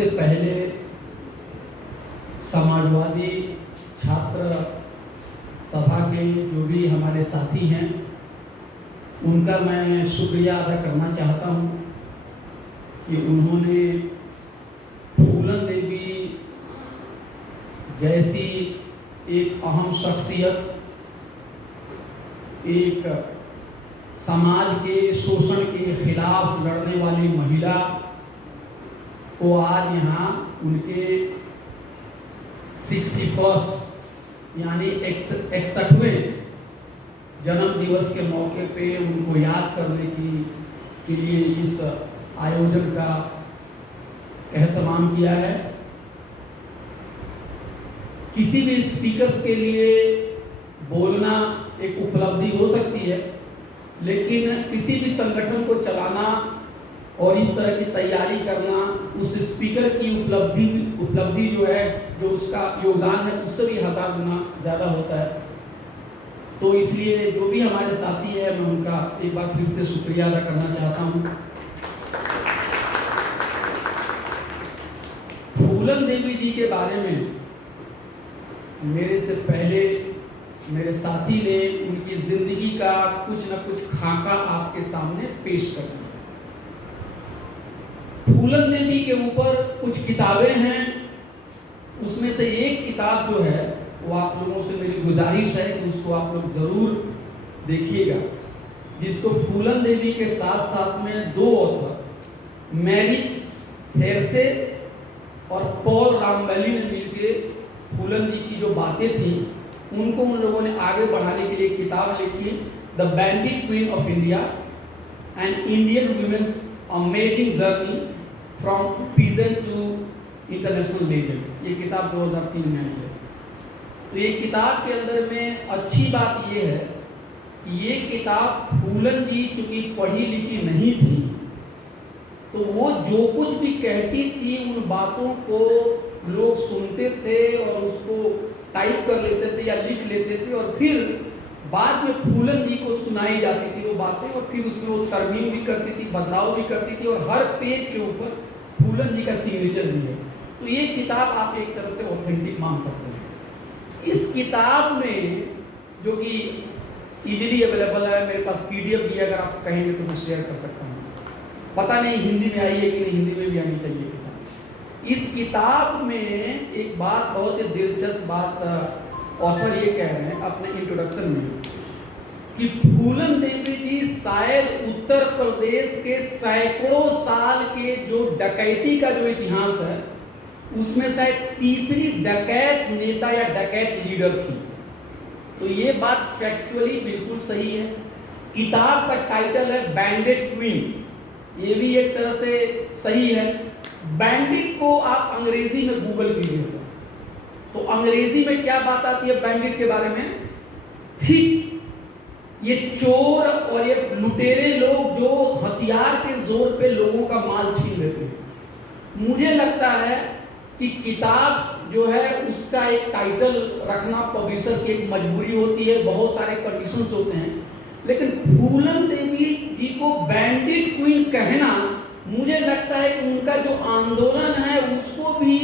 सबसे पहले समाजवादी छात्र सभा के जो भी हमारे साथी हैं उनका मैं शुक्रिया अदा करना चाहता हूं कि उन्होंने फूलन देवी जैसी एक अहम शख्सियत, एक समाज के शोषण के खिलाफ लड़ने वाली महिला को आज यहाँ उनके 61st यानी 61वें जन्म दिवस के मौके पे उनको याद करने के लिए इस आयोजन का एहतमाम किया है। किसी भी स्पीकर्स के लिए बोलना एक उपलब्धि हो सकती है, लेकिन किसी भी संगठन को चलाना और इस तरह की तैयारी करना उस स्पीकर की उपलब्धि जो है, जो उसका योगदान है, उससे भी 1000 गुना ज़्यादा होता है। तो इसलिए जो भी हमारे साथी है मैं उनका एक बार फिर से शुक्रिया अदा करना चाहता हूँ। फूलन देवी जी के बारे में मेरे से पहले मेरे साथी ने उनकी जिंदगी का कुछ न कुछ खाका आपके सामने पेश कर दिया। फूलन देवी के ऊपर कुछ किताबें हैं, उसमें से एक किताब जो है वो आप लोगों से मेरी गुजारिश है कि उसको आप लोग जरूर देखिएगा, जिसको फूलन देवी के साथ साथ में 2 ऑथर मैरी थेरेसे और पॉल रामबेली ने मिलकर फूलन जी की जो बातें थी उनको उन लोगों ने आगे बढ़ाने के लिए किताब लिखी, the bandit queen of India and Indian women's amazing journey from peasant to international legend. ये किताब 2003 में आई है। तो ये किताब के अंदर में अच्छी बात ये है कि ये किताब फूलन जी चूंकि पढ़ी लिखी नहीं थी, तो वो जो कुछ भी कहती थी उन बातों को लोग सुनते थे और उसको टाइप कर लेते थे या लिख लेते थे और फिर बाद में फूलन जी को सुनाई जाती थी वो बातें, और फिर उसमें वो तरमीम भी करती थी, बदलाव भी करती थी, और हर पेज के ऊपर फूलन जी का सिग्नेचर भी है। तो ये किताब आप एक तरह से ऑथेंटिक मान सकते हैं। इस किताब में जो कि इजीली अवेलेबल है, मेरे पास PDF भी है, अगर आप कहेंगे तो मैं शेयर कर सकता हूँ। पता नहीं हिंदी में आई है कि नहीं, हिंदी में भी आनी चाहिए किताब। इस किताब में एक बात, बहुत ही दिलचस्प बात ऑथर ये कह रहे हैं अपने इंट्रोडक्शन में कि फूलन देवी जी शायद उत्तर प्रदेश के सैकड़ों साल के जो डकैती का जो इतिहास है उसमें शायद तीसरी डकैत नेता या डकैत लीडर थी। तो ये बात फैक्चुअली बिल्कुल सही है। किताब का टाइटल है बैंडिट क्वीन, ये भी एक तरह से सही है। बैंडिट को आप अंग्रेजी में गूगल कीजिए सर, तो अंग्रेजी में क्या बात आती है बैंडिट के बारे में? थिक, ये चोर और ये लुटेरे लोग जो हथियार के जोर पे लोगों का माल छीन लेते हैं। मुझे लगता है कि किताब जो है उसका एक टाइटल रखना पब्लिशर की एक मजबूरी होती है, बहुत सारे कंडीशंस होते हैं, लेकिन फूलन देवी जी को बैंडिट क्वीन कहना, मुझे लगता है कि उनका जो आंदोलन है उसको भी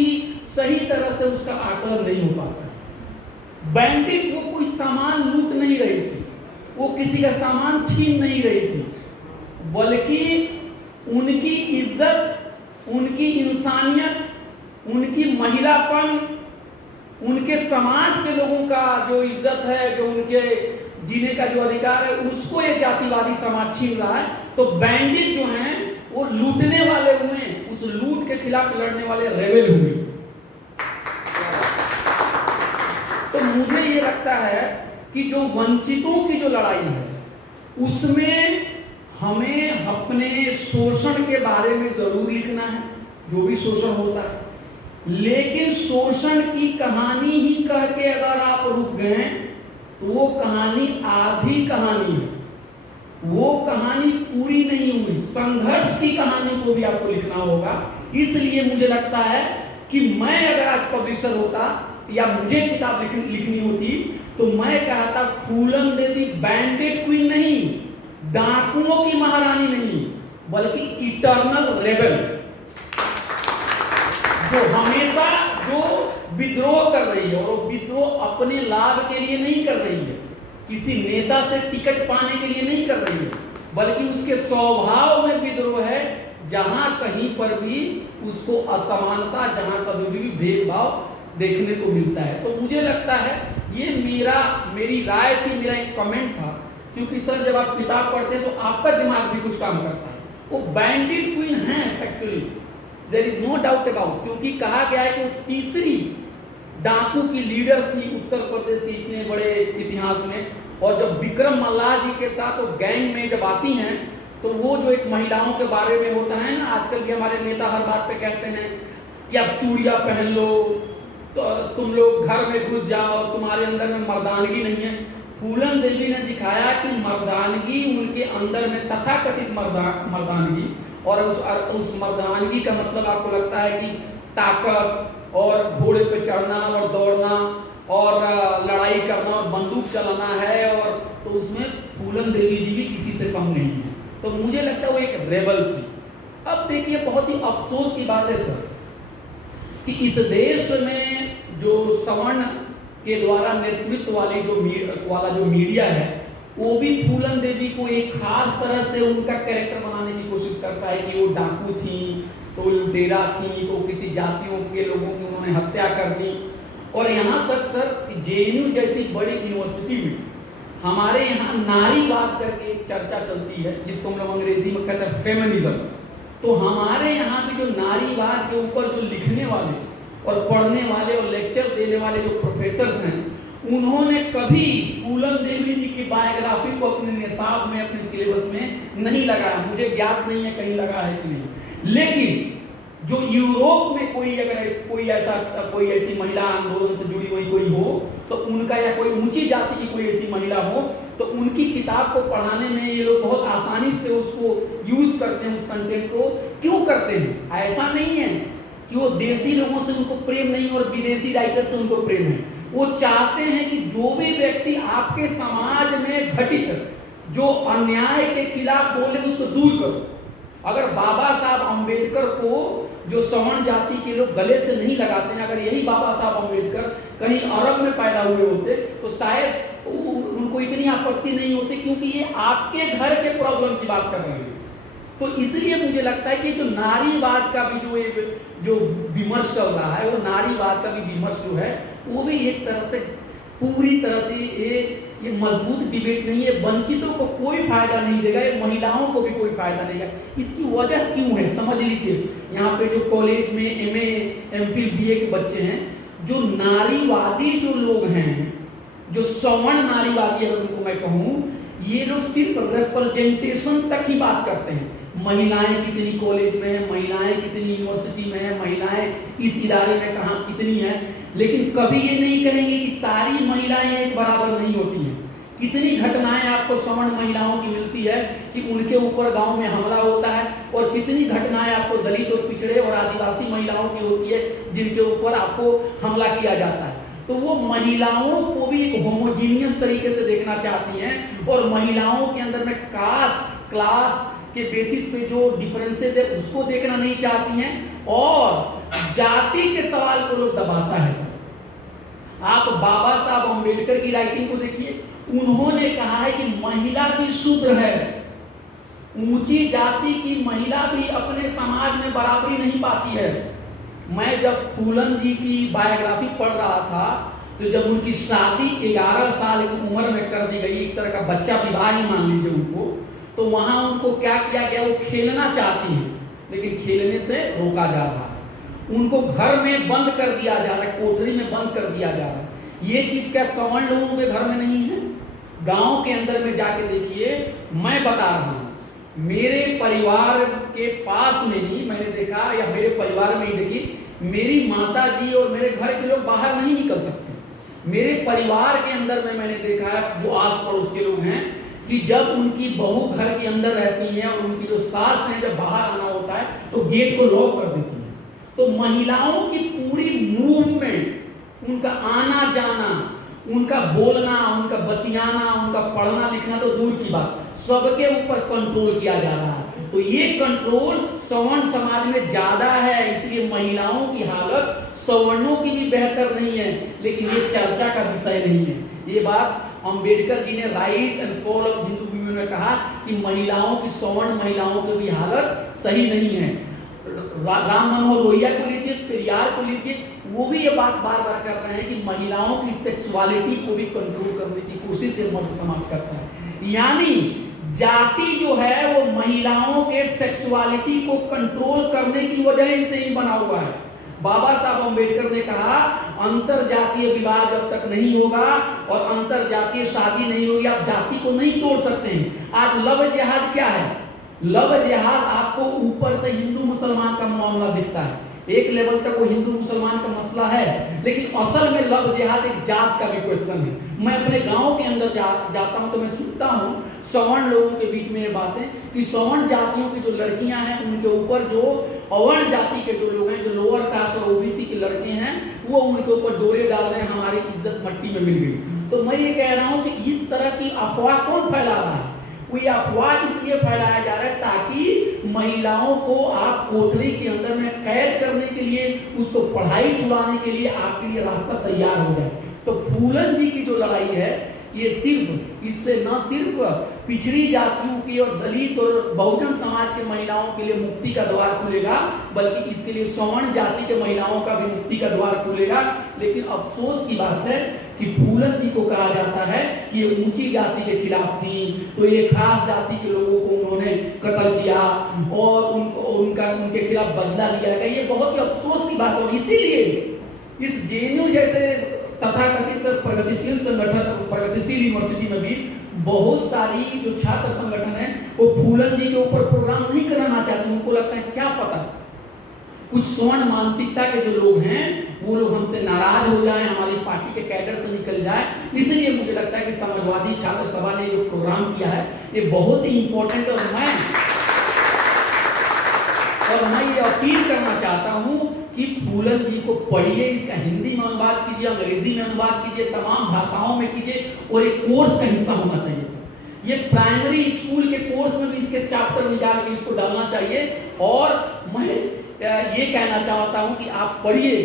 सही तरह से उसका आकलन नहीं हो पाता। बैंडिट वो कोई सामान लूट नहीं रही थी, वो किसी का सामान छीन नहीं रही थी, बल्कि उनकी इज्जत, उनकी इंसानियत, उनकी महिलापन, उनके समाज के लोगों का जो इज्जत है, जो उनके जीने का जो अधिकार है, उसको ये जातिवादी समाज छीन रहा है। तो बैंडिट जो हैं वो लूटने वाले हुए, उस लूट के खिलाफ लड़ने वाले रेबेल हुए। तो मुझे ये लगता है कि जो वंचितों की जो लड़ाई है उसमें हमें अपने शोषण के बारे में जरूर लिखना है, जो भी शोषण होता है, लेकिन शोषण की कहानी ही कह के अगर आप रुक गए तो वो कहानी आधी कहानी है, वो कहानी पूरी नहीं हुई। संघर्ष की कहानी को भी आपको लिखना होगा। इसलिए मुझे लगता है कि मैं अगर आज पब्लिशर होता या मुझे किताब लिखनी होती तो मैं कहता फूलन देवी बैंडिट क्वीन नहीं, डाकुओं की महारानी नहीं, बल्कि इटर्नल रेबेल। तो हमेशा जो विद्रोह कर रही है, और वो विद्रोह अपने लाभ के लिए नहीं कर रही है, किसी नेता से टिकट पाने के लिए नहीं कर रही है, बल्कि उसके स्वभाव में विद्रोह है। जहां कहीं पर भी उसको असमानता, जहां कभी भी भेदभाव देखने को मिलता है। तो मुझे लगता है ये मेरी राय थी, मेरा एक कमेंट था, क्योंकि सर जब आप किताब पढ़ते हैं तो आपका दिमाग भी कुछ काम करता है। वो बैंडिट क्वीन है actually, there is no doubt about, क्योंकि कहा गया है कि वो तीसरी डाकू की लीडर थी उत्तर प्रदेश के इतने बड़े इतिहास में। और जब विक्रम मल्लाह जी के साथ वो गैंग में जब आती हैं, तो वो जो एक महिलाओं के बारे में होता है ना, आजकल भी हमारे नेता हर बात पे कहते हैं कि अब चूड़ियां पहन लो, तो तुम लोग घर में घुस जाओ, तुम्हारे अंदर में मर्दानगी नहीं है। फूलन देवी ने दिखाया कि मर्दानगी उनके अंदर में, तथाकथित मर्दानगी, और उस मर्दानगी का मतलब आपको लगता है कि ताकत और घोड़े पे चढ़ना और दौड़ना और लड़ाई करना और बंदूक चलाना है, और तो उसमें फूलन देवी जी भी किसी से कम नहीं है। तो मुझे लगता है वो एक रेबल थी। अब देखिए बहुत ही अफसोस की बात है सर कि इस देश में जो सवर्ण के द्वारा नेतृत्व वाली जो मीडिया है, वो भी फूलन देवी को एक खास तरह से उनका कैरेक्टर बनाने की कोशिश करता है कि वो डाकू थी, तो लुटेरा थी, तो किसी जातियों के लोगों की उन्होंने हत्या कर दी। और यहाँ तक सर जेएनयू जैसी बड़ी यूनिवर्सिटी में हमारे यहाँ नारीवाद करके एक चर्चा चलती है, जिसको हम लोग अंग्रेजी में कहते हैं फेमिनिज्म। तो हमारे यहाँ भी जो नारीवाद के ऊपर जो लिखने वाले और पढ़ने वाले और लेक्चर देने वाले जो प्रोफेसर हैं, उन्होंने कभी फूलन देवी जी की बायोग्राफी को अपने निसाब में, अपने सिलेबस में नहीं लगाया। मुझे ज्ञात नहीं है कहीं लगा है कि नहीं। लेकिन जो यूरोप में कोई ऐसी महिला आंदोलन से जुड़ी हुई कोई हो, तो उनका, या कोई ऊंची जाति की कोई ऐसी महिला हो, तो उनकी किताब को पढ़ाने में ये लोग बहुत आसानी से उसको यूज करते हैं, उस कंटेंट को। क्यों करते हैं? ऐसा नहीं है कि वो देसी लोगों से उनको प्रेम नहीं और विदेशी राइटर से उनको प्रेम है। वो चाहते हैं कि जो भी व्यक्ति आपके समाज में घटित जो अन्याय के खिलाफ बोले, उसको दूर करो। अगर बाबा साहब अम्बेडकर को जो सवर्ण जाति के लोग गले से नहीं लगाते हैं, अगर यही बाबा साहब अम्बेडकर कहीं अरब में पैदा हुए होते तो शायद उनको इतनी आपत्ति नहीं होती, क्योंकि ये आपके घर के प्रॉब्लम की बात कर रहे हैं। तो इसलिए मुझे लगता है कि जो नारीवाद का भी जो विमर्श चल रहा है, वो नारीवाद का भी विमर्श जो है, वो भी एक तरह से पूरी तरह से ये मजबूत डिबेट नहीं है। वंचितों को कोई फायदा नहीं देगा, ये महिलाओं को भी कोई फायदा नहीं देगा। इसकी वजह क्यों है समझ लीजिए। यहाँ पे जो कॉलेज में एमए, एमफिल, बीए के बच्चे हैं, जो नारीवादी जो लोग हैं, जो सवर्ण नारीवादी अगर उनको मैं कहूँ, ये लोग सिर्फ रिप्रेजेंटेशन तक ही बात करते हैं। महिलाएं कितनी कॉलेज में है, महिलाएं कितनी यूनिवर्सिटी में है, महिलाएं इस इदारे में कहाँ कितनी है, लेकिन कभी ये नहीं कहेंगे कि सारी महिलाएं एक बराबर नहीं होती हैं। कितनी घटनाएं आपको सवर्ण महिलाओं की मिलती है कि उनके ऊपर गांव में हमला होता है, और कितनी घटनाएं आपको दलित और पिछड़े और आदिवासी महिलाओं की होती है जिनके ऊपर आपको हमला किया जाता है। तो वो महिलाओं को भी एक होमोजीनियस तरीके से देखना चाहती हैं, और महिलाओं के अंदर में कास्ट, क्लास के बेसिस पे जो डिफरेंसेस है उसको देखना नहीं चाहती हैं, और जाति के सवाल को लोग दबाता है। आप बाबा साहब अम्बेडकर की राइटिंग को देखिए, उन्होंने कहा है कि महिला भी शूद्र है, ऊंची जाति की महिला भी अपने समाज में बराबरी नहीं पाती है। मैं जब फूलन जी की बायोग्राफी पढ़ रहा था, तो जब उनकी शादी 11 साल की उम्र में कर दी गई, एक तरह का बच्चा विवाह ही मान लीजिए उनको, तो वहां उनको क्या किया गया, वो खेलना चाहती हैं लेकिन खेलने से रोका जा रहा है, उनको घर में बंद कर दिया जा रहा है, कोठरी में बंद कर दिया जा रहा है। ये चीज क्या सवर्ण लोगों के घर में नहीं है? गांव के अंदर में जाके देखिए, मैं बता रहा हूं, मेरे परिवार के पास में ही मैंने देखा, या मेरे परिवार में ही देखिए, मेरी माता जी और मेरे घर के लोग बाहर नहीं निकल सकते। मेरे परिवार के अंदर में मैंने देखा है, जो आस पड़ोस के लोग हैं, कि जब उनकी बहू घर के अंदर रहती है और उनकी जो सास है, जब बाहर आना होता है तो गेट को लॉक कर देती है। तो महिलाओं की पूरी मूवमेंट, उनका आना जाना, उनका बोलना, उनका बतियाना, उनका पढ़ना लिखना तो दूर की बात, सबके ऊपर कंट्रोल किया जा रहा है। तो ये कंट्रोल सवर्ण समाज में ज्यादा है, इसलिए महिलाओं की हालत सवर्णों की भी बेहतर नहीं है, लेकिन ये चर्चा का विषय नहीं है। ये बात अंबेडकर जी ने rise and fall of Hindu women में कहा कि महिलाओं की, सवर्ण महिलाओं की भी हालत सही नहीं है। राम मनोहर लोहिया को लीजिए, पेरियार को लीजिए, वो भी ये बात बार बार कर रहे हैं कि महिलाओं की सेक्सुअलिटी को भी कंट्रोल करने की कोशिश मर्द समाज करता है। यानी जाति जो है वो महिलाओं के सेक्सुअलिटी को कंट्रोल करने की वजह से ही बना हुआ है। बाबा साहब अंबेडकर ने कहा अंतर जातीय विवाह जब तक नहीं होगा और अंतर जातीय शादी नहीं होगी, आप जाति को नहीं तोड़ सकते हैं। आज लव जिहाद क्या है? लव जिहाद आपको ऊपर से हिंदू मुसलमान का मामला दिखता है, एक लेवल तक वो हिंदू मुसलमान का मसला है, लेकिन असल में लव जिहाद एक जात का भी क्वेश्चन है। मैं अपने गांव के अंदर जाता हूं तो मैं सुनता हूं सवर्ण लोगों के बीच में ये बातें कि सवर्ण जातियों की जो लड़कियां हैं उनके ऊपर जो अवर्ण जाति के जो लोग हैं, जो लोअर कास्ट और ओबीसी के लड़के हैं, वो उनके ऊपर डोरे डाल रहे हैं, हमारी इज्जत मट्टी में मिल गई। तो मैं ये कह रहा हूं कि इस तरह की अफवाह कौन फैला रहा है? कोई अफवाह इसलिए फैलाया जा रहा है ताकि महिलाओं को आप कोठरी के अंदर में कैद करने के लिए, उसको पढ़ाई छुड़ाने के लिए आपके लिए रास्ता तैयार हो जाए। तो फूलन जी की जो लड़ाई है ये सिर्फ, इससे न सिर्फ पिछड़ी जातियों की और दलित और बहुजन समाज के महिलाओं के लिए मुक्ति का द्वार खुलेगा, बल्कि इसके लिए सवर्ण जाति के महिलाओं का भी मुक्ति का द्वार खुलेगा। लेकिन अफसोस की बात है कि फूलन जी को कहा जाता है कि ये ऊंची जाति के खिलाफ थी, तो ये खास जाति के लोगों को उन्होंने कत्ल किया और उनके खिलाफ बदला लिया गया। ये बहुत ही अफसोस की बात है। इसीलिए इस जेएनयू जैसे तथाकथित प्रगतिशील संगठन, प्रगतिशील यूनिवर्सिटी में भी बहुत सारी जो छात्र संगठन है वो फूलन जी के ऊपर प्रोग्राम नहीं कराना चाहते। उनको लगता है क्या पता कुछ स्वर्ण मानसिकता के जो लोग हैं वो लोग हमसे नाराज हो जाएं, हमारी पार्टी के कैडर से निकल जाए। इसलिए मुझे लगता है कि समाजवादी छात्र सभा ने जो प्रोग्राम किया है ये बहुत ही इंपॉर्टेंट है। और मैं ये अपील करना चाहता हूं कि फूलन जी को पढ़िए, इसका हिंदी में अनुवाद कीजिए, अंग्रेजी में अनुवाद कीजिए, तमाम भाषाओं में कीजिए और एक कोर्स का हिस्सा होना चाहिए सर। ये प्राइमरी स्कूल के कोर्स में भी इसके चैप्टर निकाल के इसको डालना चाहिए। और मैं ये कहना चाहता हूं कि आप पढ़िए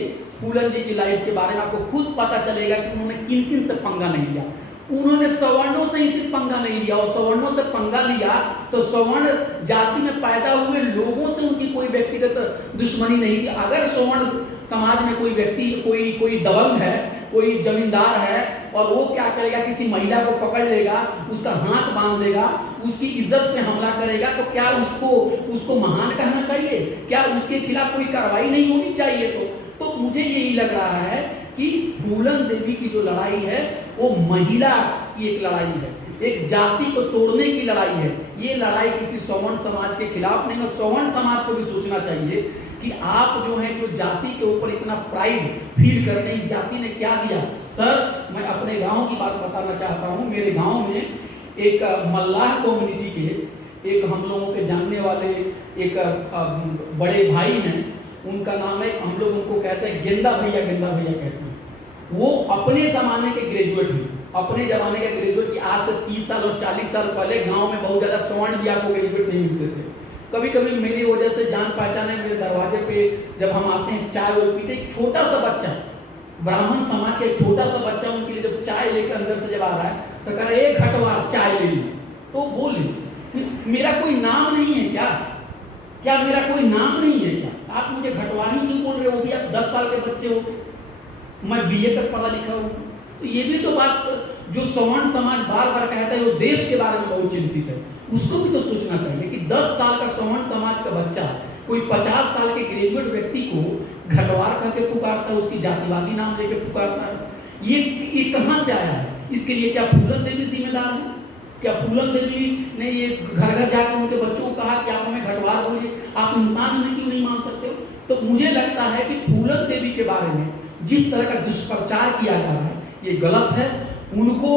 फूलन जी की लाइफ के बारे में, आपको खुद पता चलेगा कि उन्होंने किन किन से पंगा नहीं लिया। उन्होंने सवर्णों से ही सिर्फ पंगा नहीं लिया, और सवर्णों से पंगा लिया तो सवर्ण जाति में पैदा हुए लोगों से उनकी कोई व्यक्तिगत दुश्मनी नहीं थी। अगर सवर्ण समाज में कोई व्यक्ति, कोई दबंग है, कोई जमींदार है और वो क्या करेगा, किसी महिला को पकड़ लेगा, उसका हाथ बांध देगा, उसकी इज्जत पे हमला करेगा, तो क्या उसको महान कहना चाहिए? क्या उसके खिलाफ कोई कार्रवाई नहीं होनी चाहिए? तो मुझे यही लग रहा है कि फूलन देवी की जो लड़ाई है वो महिला की एक लड़ाई है, एक जाति को तोड़ने की लड़ाई है। ये लड़ाई किसी सवर्ण समाज के खिलाफ नहीं है। सवर्ण समाज को भी सोचना चाहिए कि आप जो है, जो जाति के ऊपर इतना प्राइड फील करते हैं, इस जाति ने क्या दिया। सर मैं अपने गांव की बात बताना चाहता हूँ। मेरे गांव में एक मल्लाह कम्युनिटी के एक हम लोगों के जानने वाले एक बड़े भाई हैं, उनका नाम है, हम लोग उनको कहते हैं गेंदा भैया कहते हैं। वो अपने जमाने के ग्रेजुएट हैं, अपने जमाने के ग्रेजुएट की आज से 30 साल और 40 साल पहले गांव में बहुत ज्यादा सवर्ण भी आपको ग्रेजुएट नहीं मिलते थे। कभी कभी मेरी वजह से जान पहचान है, मेरे दरवाजे पे जब हम आते हैं चाय वो पीते, एक छोटा सा बच्चा, ब्राह्मण समाज का एक छोटा सा बच्चा उनके लिए जब चाय लेकर अंदर से जब आ रहा है तो कह रहा है, एक घटवा चाय ले ली। तो बोल मेरा कोई नाम नहीं है क्या मेरा कोई नाम नहीं है क्या? आप मुझे घटवानी क्यों बोल रहे हो? भी आप 10 साल के बच्चे हो, मैं बीए तक पढ़ा लिखा हूँ। तो ये भी तो बात जो सवर्ण समाज बार बार कहता है, वो देश के बारे में बहुत चिंतित है, उसको भी तो सोचना चाहिए कि 10 साल का सवर्ण समाज का बच्चा कोई 50 साल के ग्रेजुएट व्यक्ति को घटवार कह के पुकारता है, उसकी जातिवादी नाम लेके पुकारता है। ये कहाँ से आया है? इसके लिए क्या फूलन देवी जिम्मेदार है? क्या फूलन देवी ने ये घर घर जाकर उनके बच्चों को कहा कि आप हमें घटवार बोलिए? आप इंसान हमें क्यों नहीं मान सकते हो? तो मुझे लगता है कि फूलन देवी के बारे में जिस तरह का दुष्प्रचार किया जा रहा है ये गलत है। उनको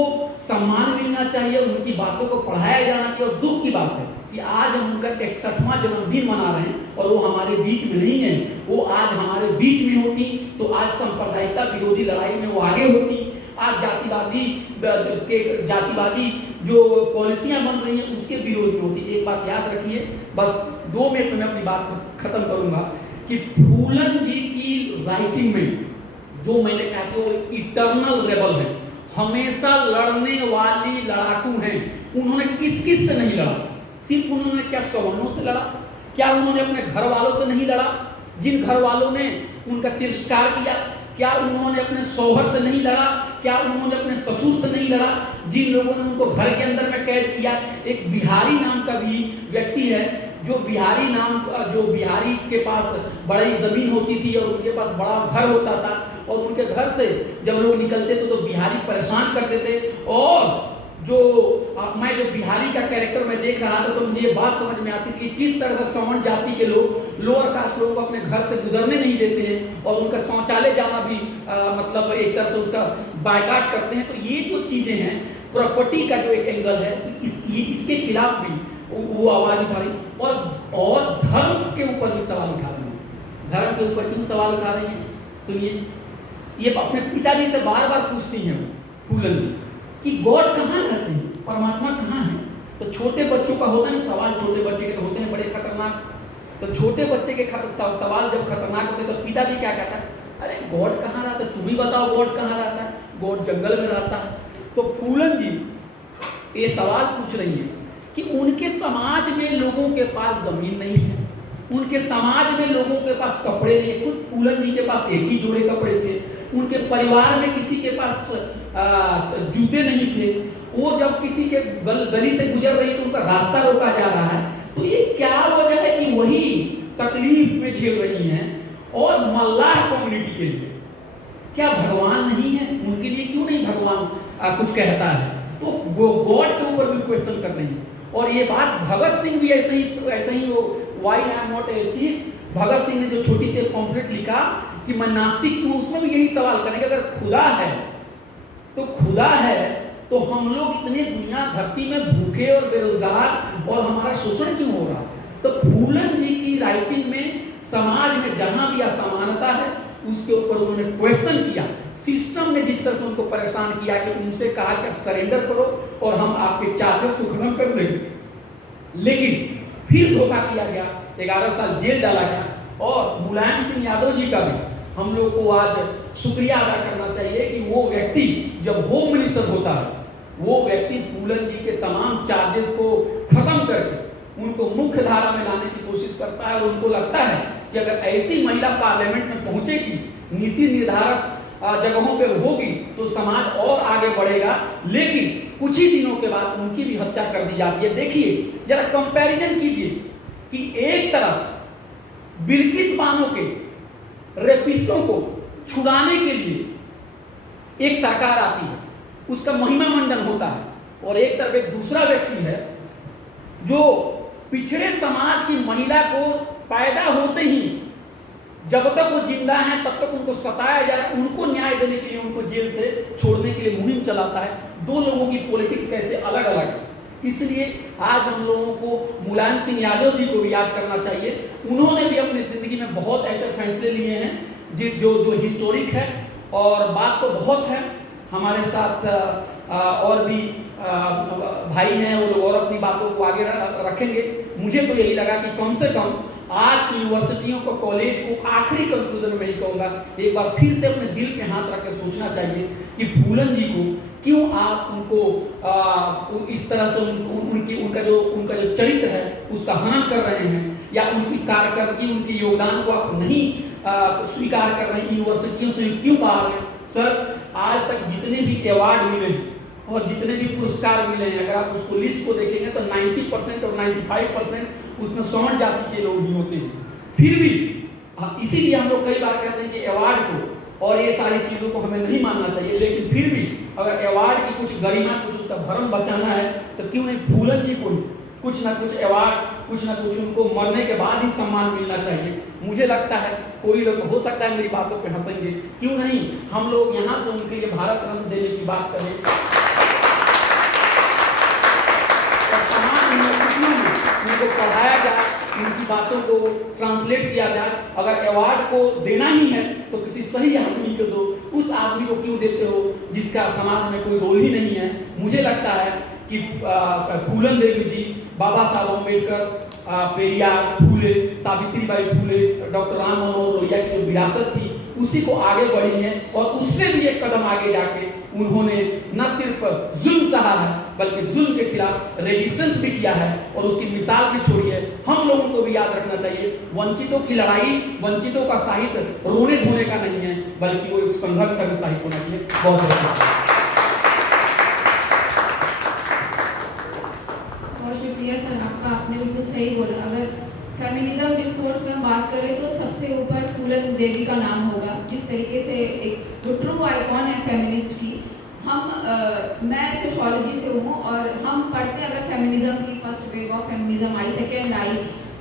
सम्मान मिलना चाहिए, उनकी बातों को पढ़ाया जाना चाहिए। और दुख की बात है कि आज हम उनका 61वां जन्मदिन मना रहे हैं और वो हमारे बीच में नहीं है। वो आज हमारे बीच में होती तो आज सांप्रदायिकता विरोधी लड़ाई में वो आगे होती। आज जातिवादी जो पॉलिसियां बन रही हैं उसके विरोध में होती है। एक बात याद रखिए, बस 2 मिनट में मैं अपनी बात खत्म करूंगा कि फूलन जी की राइटिंग में जो मैंने कहा कि वो इटर्नल रेबल है, हमेशा लड़ने वाली लड़ाकू हैं। उन्होंने किस किस से नहीं लड़ा? सिर्फ उन्होंने क्या सवर्णों से लड़ा? क्या उन्होंने अपने घर वालों से नहीं लड़ा, जिन घर वालों ने उनका तिरस्कार किया? क्या उन्होंने अपने शौहर से नहीं लड़ा? क्या उन्होंने अपने ससुर से नहीं लड़ा, जिन लोगों ने उनको घर के अंदर में कैद किया? एक बिहारी नाम का भी व्यक्ति है, जो बिहारी के पास बड़ी जमीन होती थी और उनके पास बड़ा घर होता था, और उनके घर से जब लोग निकलते थे तो बिहारी परेशान करते थे। और मैं जो बिहारी का कैरेक्टर मैं देख रहा था तो मुझे ये बात समझ में आती थी कि किस तरह से सवर्ण जाति के लोग लोअर कास्ट लोगों को अपने घर से गुजरने नहीं देते हैं और उनका शौचालय जाना भी मतलब एक तरह से उसका बायकाट करते हैं। तो ये जो चीजें हैं, प्रॉपर्टी का जो एक एंगल है, इसके खिलाफ भी वो आवाज उठा रही और धर्म के ऊपर भी सवाल उठा रही है। धर्म के ऊपर क्यों सवाल उठा रही है? सुनिए, ये अपने पिताजी से बार बार पूछती हैं फूलन जी कि गॉड कहाँ रहते हैं, परमात्मा कहाँ है? तो छोटे बच्चों का होता है ना सवाल, छोटे बच्चे के तो होते हैं बड़े खतरनाक। तो छोटे बच्चे के सवाल जब खतरनाक होते तो पिताजी क्या कहता है, अरे गॉड कहाँ रहता है, तुम ही बताओ गॉड कहाँ रहता है? गॉड जंगल में रहता है। तो फूलन जी ये सवाल पूछ रही है कि उनके समाज में लोगों के पास जमीन नहीं है, उनके समाज में लोगों के पास कपड़े नहीं है। खुद फूलन जी के पास एक ही जोड़े कपड़े थे, उनके परिवार में किसी के पास जूते नहीं थे। वो जब किसी के गली से गुजर रही तो उनका रास्ता रोका जा रहा है। तो ये क्या वजह है कि वही तकलीफ में झेल रही हैं? और मल्लाह कम्युनिटी के लिए क्या भगवान नहीं है? उनके लिए क्यों नहीं भगवान कुछ कहता है? तो वो गॉड के ऊपर भी क्वेश्चन कर रही है। और ये बात भगत सिंह भी ऐसे ही वो why I am not atheist, Bhagat Singh ने जो छोटी सी पॉम्फलेट लिखा कि मैं नास्तिक क्यों, उसमें भी यही सवाल करेंगे, अगर खुदा है तो हम लोग इतने दुनिया धरती में भूखे और बेरोजगार और हमारा शोषण क्यों हो रहा है? तो फूलन जी की राइटिंग में समाज में जहां भी असमानता है उसके ऊपर उन्होंने क्वेश्चन किया। सिस्टम ने जिस तरह से उनको परेशान किया कि उनसे कहा कि आप सरेंडर करो और हम आपके चार्जेस को खत्म कर देंगे, लेकिन फिर धोखा किया गया, 11 साल जेल डाला गया। और मुलायम सिंह यादव जी का भी हम लोग को आज शुक्रिया अदा करना चाहिए कि वो व्यक्ति जब होम मिनिस्टर होता है, वो व्यक्ति फूलन जी के तमाम चार्जेस को खत्म करके उनको मुख्य धारा में लाने की कोशिश करता है। और उनको लगता है कि अगर ऐसी महिला पार्लियामेंट में पहुंचेगी, नीति निर्धारक जगहों पे होगी तो समाज और आगे बढ़ेगा। लेकिन कुछ ही दिनों के बाद उनकी भी हत्या कर दी जाती है। देखिए जरा कंपैरिजन कीजिए कि एक तरफ बिल्किस बानो के रेपिस्टों को छुड़ाने के लिए एक सरकार आती है, उसका महिमा मंडन होता है, और एक तरफ एक दूसरा व्यक्ति है जो पिछड़े समाज की महिला को पैदा होते ही जब तक वो जिंदा हैं तब तक उनको सताया जाए, उनको न्याय देने के लिए उनको जेल से छोड़ने के लिए मुहिम चलाता है। दो लोगों की पॉलिटिक्स कैसे अलग अलग है। इसलिए आज हम लोगों को मुलायम सिंह यादव जी को भी याद करना चाहिए। उन्होंने भी अपनी जिंदगी में बहुत ऐसे फैसले लिए हैं जो हिस्टोरिक है, और बात तो बहुत है। हमारे साथ और भी भाई हैं, वो लोग और अपनी बातों को आगे रखेंगे। मुझे तो यही लगा कि कम से कम आज यूनिवर्सिटियों को, कॉलेज को आखिरी कंक्लूजन में ही कहूँगा, एक बार फिर से अपने दिल पे हाथ रख के सोचना चाहिए कि फूलन जी को क्यों आप उनको इस तरह से उनका जो चरित्र है उसका हनन कर रहे हैं, या उनकी कारकर्दगी, उनके योगदान को आप नहीं स्वीकार कर रहे हैं। यूनिवर्सिटियों से क्यों बाहर हैं? सर, आज तक जितने भी अवार्ड मिले हैं और जितने भी पुरस्कार मिले हैं, अगर आप उसको लिस्ट को देखेंगे तो 90% और 95% उसमें सवर्ण जाति के लोग ही होते हैं। फिर भी इसीलिए हम लोग कई बार कहते हैं कि अवार्ड को और ये सारी चीजों को हमें नहीं मानना चाहिए, लेकिन फिर भी अगर अवार्ड की कुछ गरिमा, कुछ उसका भरम बचाना है तो क्यों नहीं फूलन जी को कुछ ना कुछ अवार्ड, कुछ ना कुछ उनको मरने के बाद ही सम्मान मिलना चाहिए। मुझे लगता है कोई लोग हो सकता है मेरी बातों पे हंसेंगे, क्यों नहीं हम लोग यहाँ से उनके लिए भारत रत्न देने की बात करें। उनको पढ़ाया जाए, उनकी बातों को ट्रांसलेट किया जाए। अगर अवार्ड को देना ही है तो किसी सही आदमी को दो। उस आदमी को क्यों देते हो जिसका समाज में कोई रोल ही नहीं है? मुझे लगता है कि फूलन देवी जी, बाबा साहब अम्बेडकर, पेरियार, फूले, सावित्रीबाई फूले, डॉक्टर राम मनोहर लोहिया की जो विरासत थी उसी को आगे बढ़ी है और उससे भी एक कदम आगे जाके उन्होंने न सिर्फ जुल्म सहा है बल्कि जुल्म के खिलाफ रेजिस्टेंस भी किया है और उसकी मिसाल भी छोड़ी है। हम लोगों को भी याद रखना चाहिए, वंचितों की लड़ाई, वंचितों का साहित्य रोने धोने का नहीं है बल्कि वो एक संघर्ष का भी साहित्य होना चाहिए। बहुत शुक्रिया सर आपका, आपने बिल्कुल सही बोला। अगर फेमिनिज्म डिस्कोर्स में बात करें तो सबसे ऊपर फूलन देवी का नाम होगा, जिस तरीके से एक वो ट्रू आइकॉन है फेमिनिस्ट की। मैं सोशियोलॉजी से हूँ और हम पढ़ते हैं अगर फेमिनिज्म की फर्स्ट वेव ऑफ फेमिनिज्म आई, सेकेंड आई,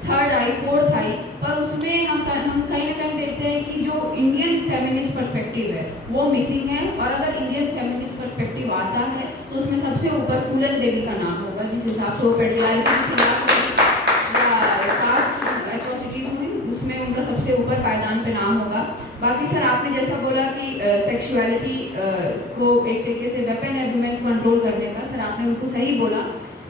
थर्ड आई, फोर्थ आई, पर उसमें हम कहीं ना कहीं देखते हैं कि जो इंडियन फेमिनिस्ट पर्सपेक्टिव है वो मिसिंग है। और अगर इंडियन फेमिनिस्ट पर्सपेक्टिव आता है तो उसमें सबसे ऊपर फूलन देवी का नाम होगा, जिस हिसाब से वो पेट्रियार्की के खिलाफ या कास्ट एट्रोसिटीज हुई उसमें उनका सबसे ऊपर पायदान पे नाम होगा। बाकी सर आपने जैसा बोला कि सेक्सुअलिटी को एक तरीके से वेपन है वुमेन को कंट्रोल करने का, सर आपने बिल्कुल सही बोला।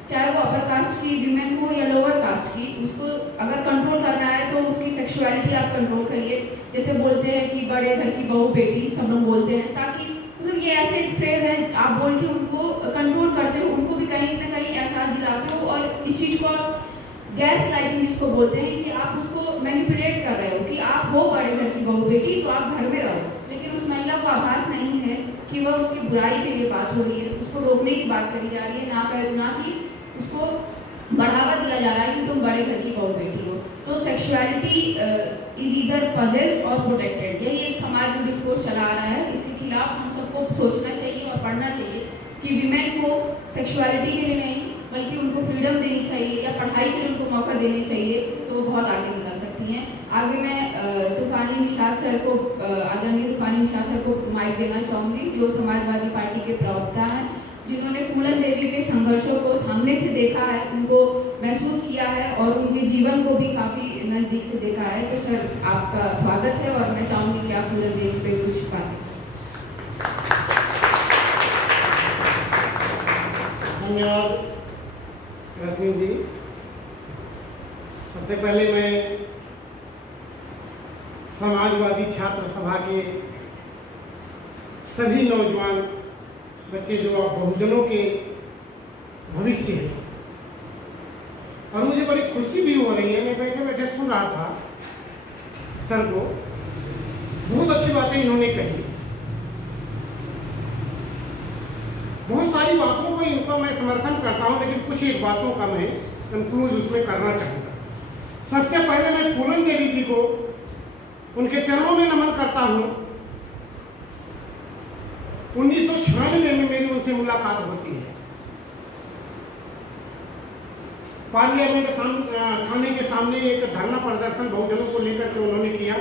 चाहे वो अपर कास्ट की विमेन हो या लोअर कास्ट की, उसको अगर कंट्रोल करना है तो उसकी सेक्सुअलिटी आप कंट्रोल करिए। जैसे बोलते हैं कि बड़े घर की बहू बेटी, सब लोग बोलते हैं, ताकि मतलब ये ऐसे फ्रेज है आप बोल के उनको कंट्रोल करते हो, उनको भी कहीं ना कहीं एहसास दिलाते हो। और इस चीज़ को गैस लाइटिंग इसको बोलते हैं कि आप उसको मैनिपुलेट कर रहे हो कि आप हो बड़े घर की बहू बेटी तो आप घर में रहो, लेकिन उस महिला को आभास नहीं है कि वह उसकी बुराई के लिए बात हो रही है, उसको रोकने की बात करी जा रही है, ना कि उसको बढ़ावा दिया जा रहा है कि तुम बड़े घर की बहू बेटी हो। तो सेक्सुअलिटी इज ईदर पजेस्ड और प्रोटेक्टेड, यही एक समाज में डिस्कोर्स चला आ रहा है। इसके खिलाफ हम सबको सोचना चाहिए और पढ़ना चाहिए कि विमेन को सेक्सुअलिटी के लिए नहीं बल्कि उनको फ्रीडम देनी चाहिए या पढ़ाई के लिए उनको मौका देने चाहिए, तो वो बहुत आगे निकल सकती हैं। आगे मैं तूफानी निशात सर को, आदरणीय तूफानी निशात सर को माइक देना चाहूँगी, जो समाजवादी पार्टी के प्रवक्ता हैं, जिन्होंने फूलन देवी के संघर्षों को सामने से देखा है, उनको महसूस किया है और उनके जीवन को भी काफ़ी नज़दीक से देखा है। तो सर आपका स्वागत है और मैं चाहूँगी कि आप फूलन देवी पे कुछ बातें। धन्यवाद रश्मि जी। सबसे पहले मैं समाजवादी छात्र सभा के सभी नौजवान बच्चे जो अब बहुजनों के भविष्य हैं, और मुझे बड़ी खुशी भी हो रही है, मैं बैठे बैठे सुन रहा था सर को, बहुत अच्छी बातें इन्होंने कही। बहुत सारी बातों को इनका मैं समर्थन करता हूं, लेकिन कुछ एक बातों का मैं कंक्लूज उसमें करना चाहूँगा। सबसे पहले मैं फूलन देवी जी को उनके चरणों में नमन करता हूँ। 1996 में मेरी उनसे मुलाकात होती है। पार्लियामेंट थाने के सामने एक धरना प्रदर्शन बहुजनों को लेकर के उन्होंने किया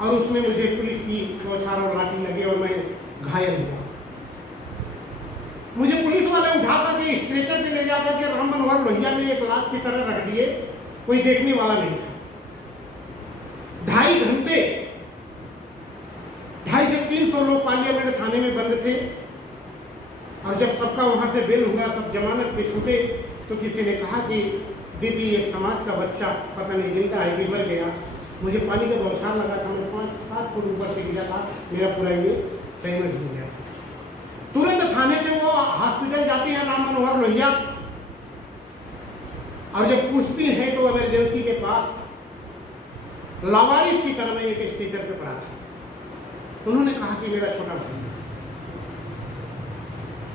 और उसमें मुझे पुलिस की बौछार और लाठी लगे और मैं घायल हुआ। मुझे पुलिस वाले उठा करके स्ट्रेचर पे ले जाकर के राम मनोहर लोहिया में एक लाश की तरह रख दिए, कोई देखने वाला नहीं था। 2.5 घंटे 250 से 300 लोग पार्लियामेंट थाने में बंद थे और जब सबका वहां से बेल हुआ, सब जमानत पे छूटे, तो किसी ने कहा कि दीदी एक समाज का बच्चा पता नहीं जिंदा है कि मर गया। मुझे पानी का बौछार लगा था, मैं 5-7 फुट ऊपर से गिरा था, मेरा पूरा ये डैमेज हो गया। तुरंत थाने से वो हॉस्पिटल जाती है राम मनोहर लोहिया, और जब पूछती है तो इमरजेंसी के पास लावारिस की तरह मैं एक स्ट्रेचर पे पड़ा था। उन्होंने कहा कि मेरा छोटा भाई है,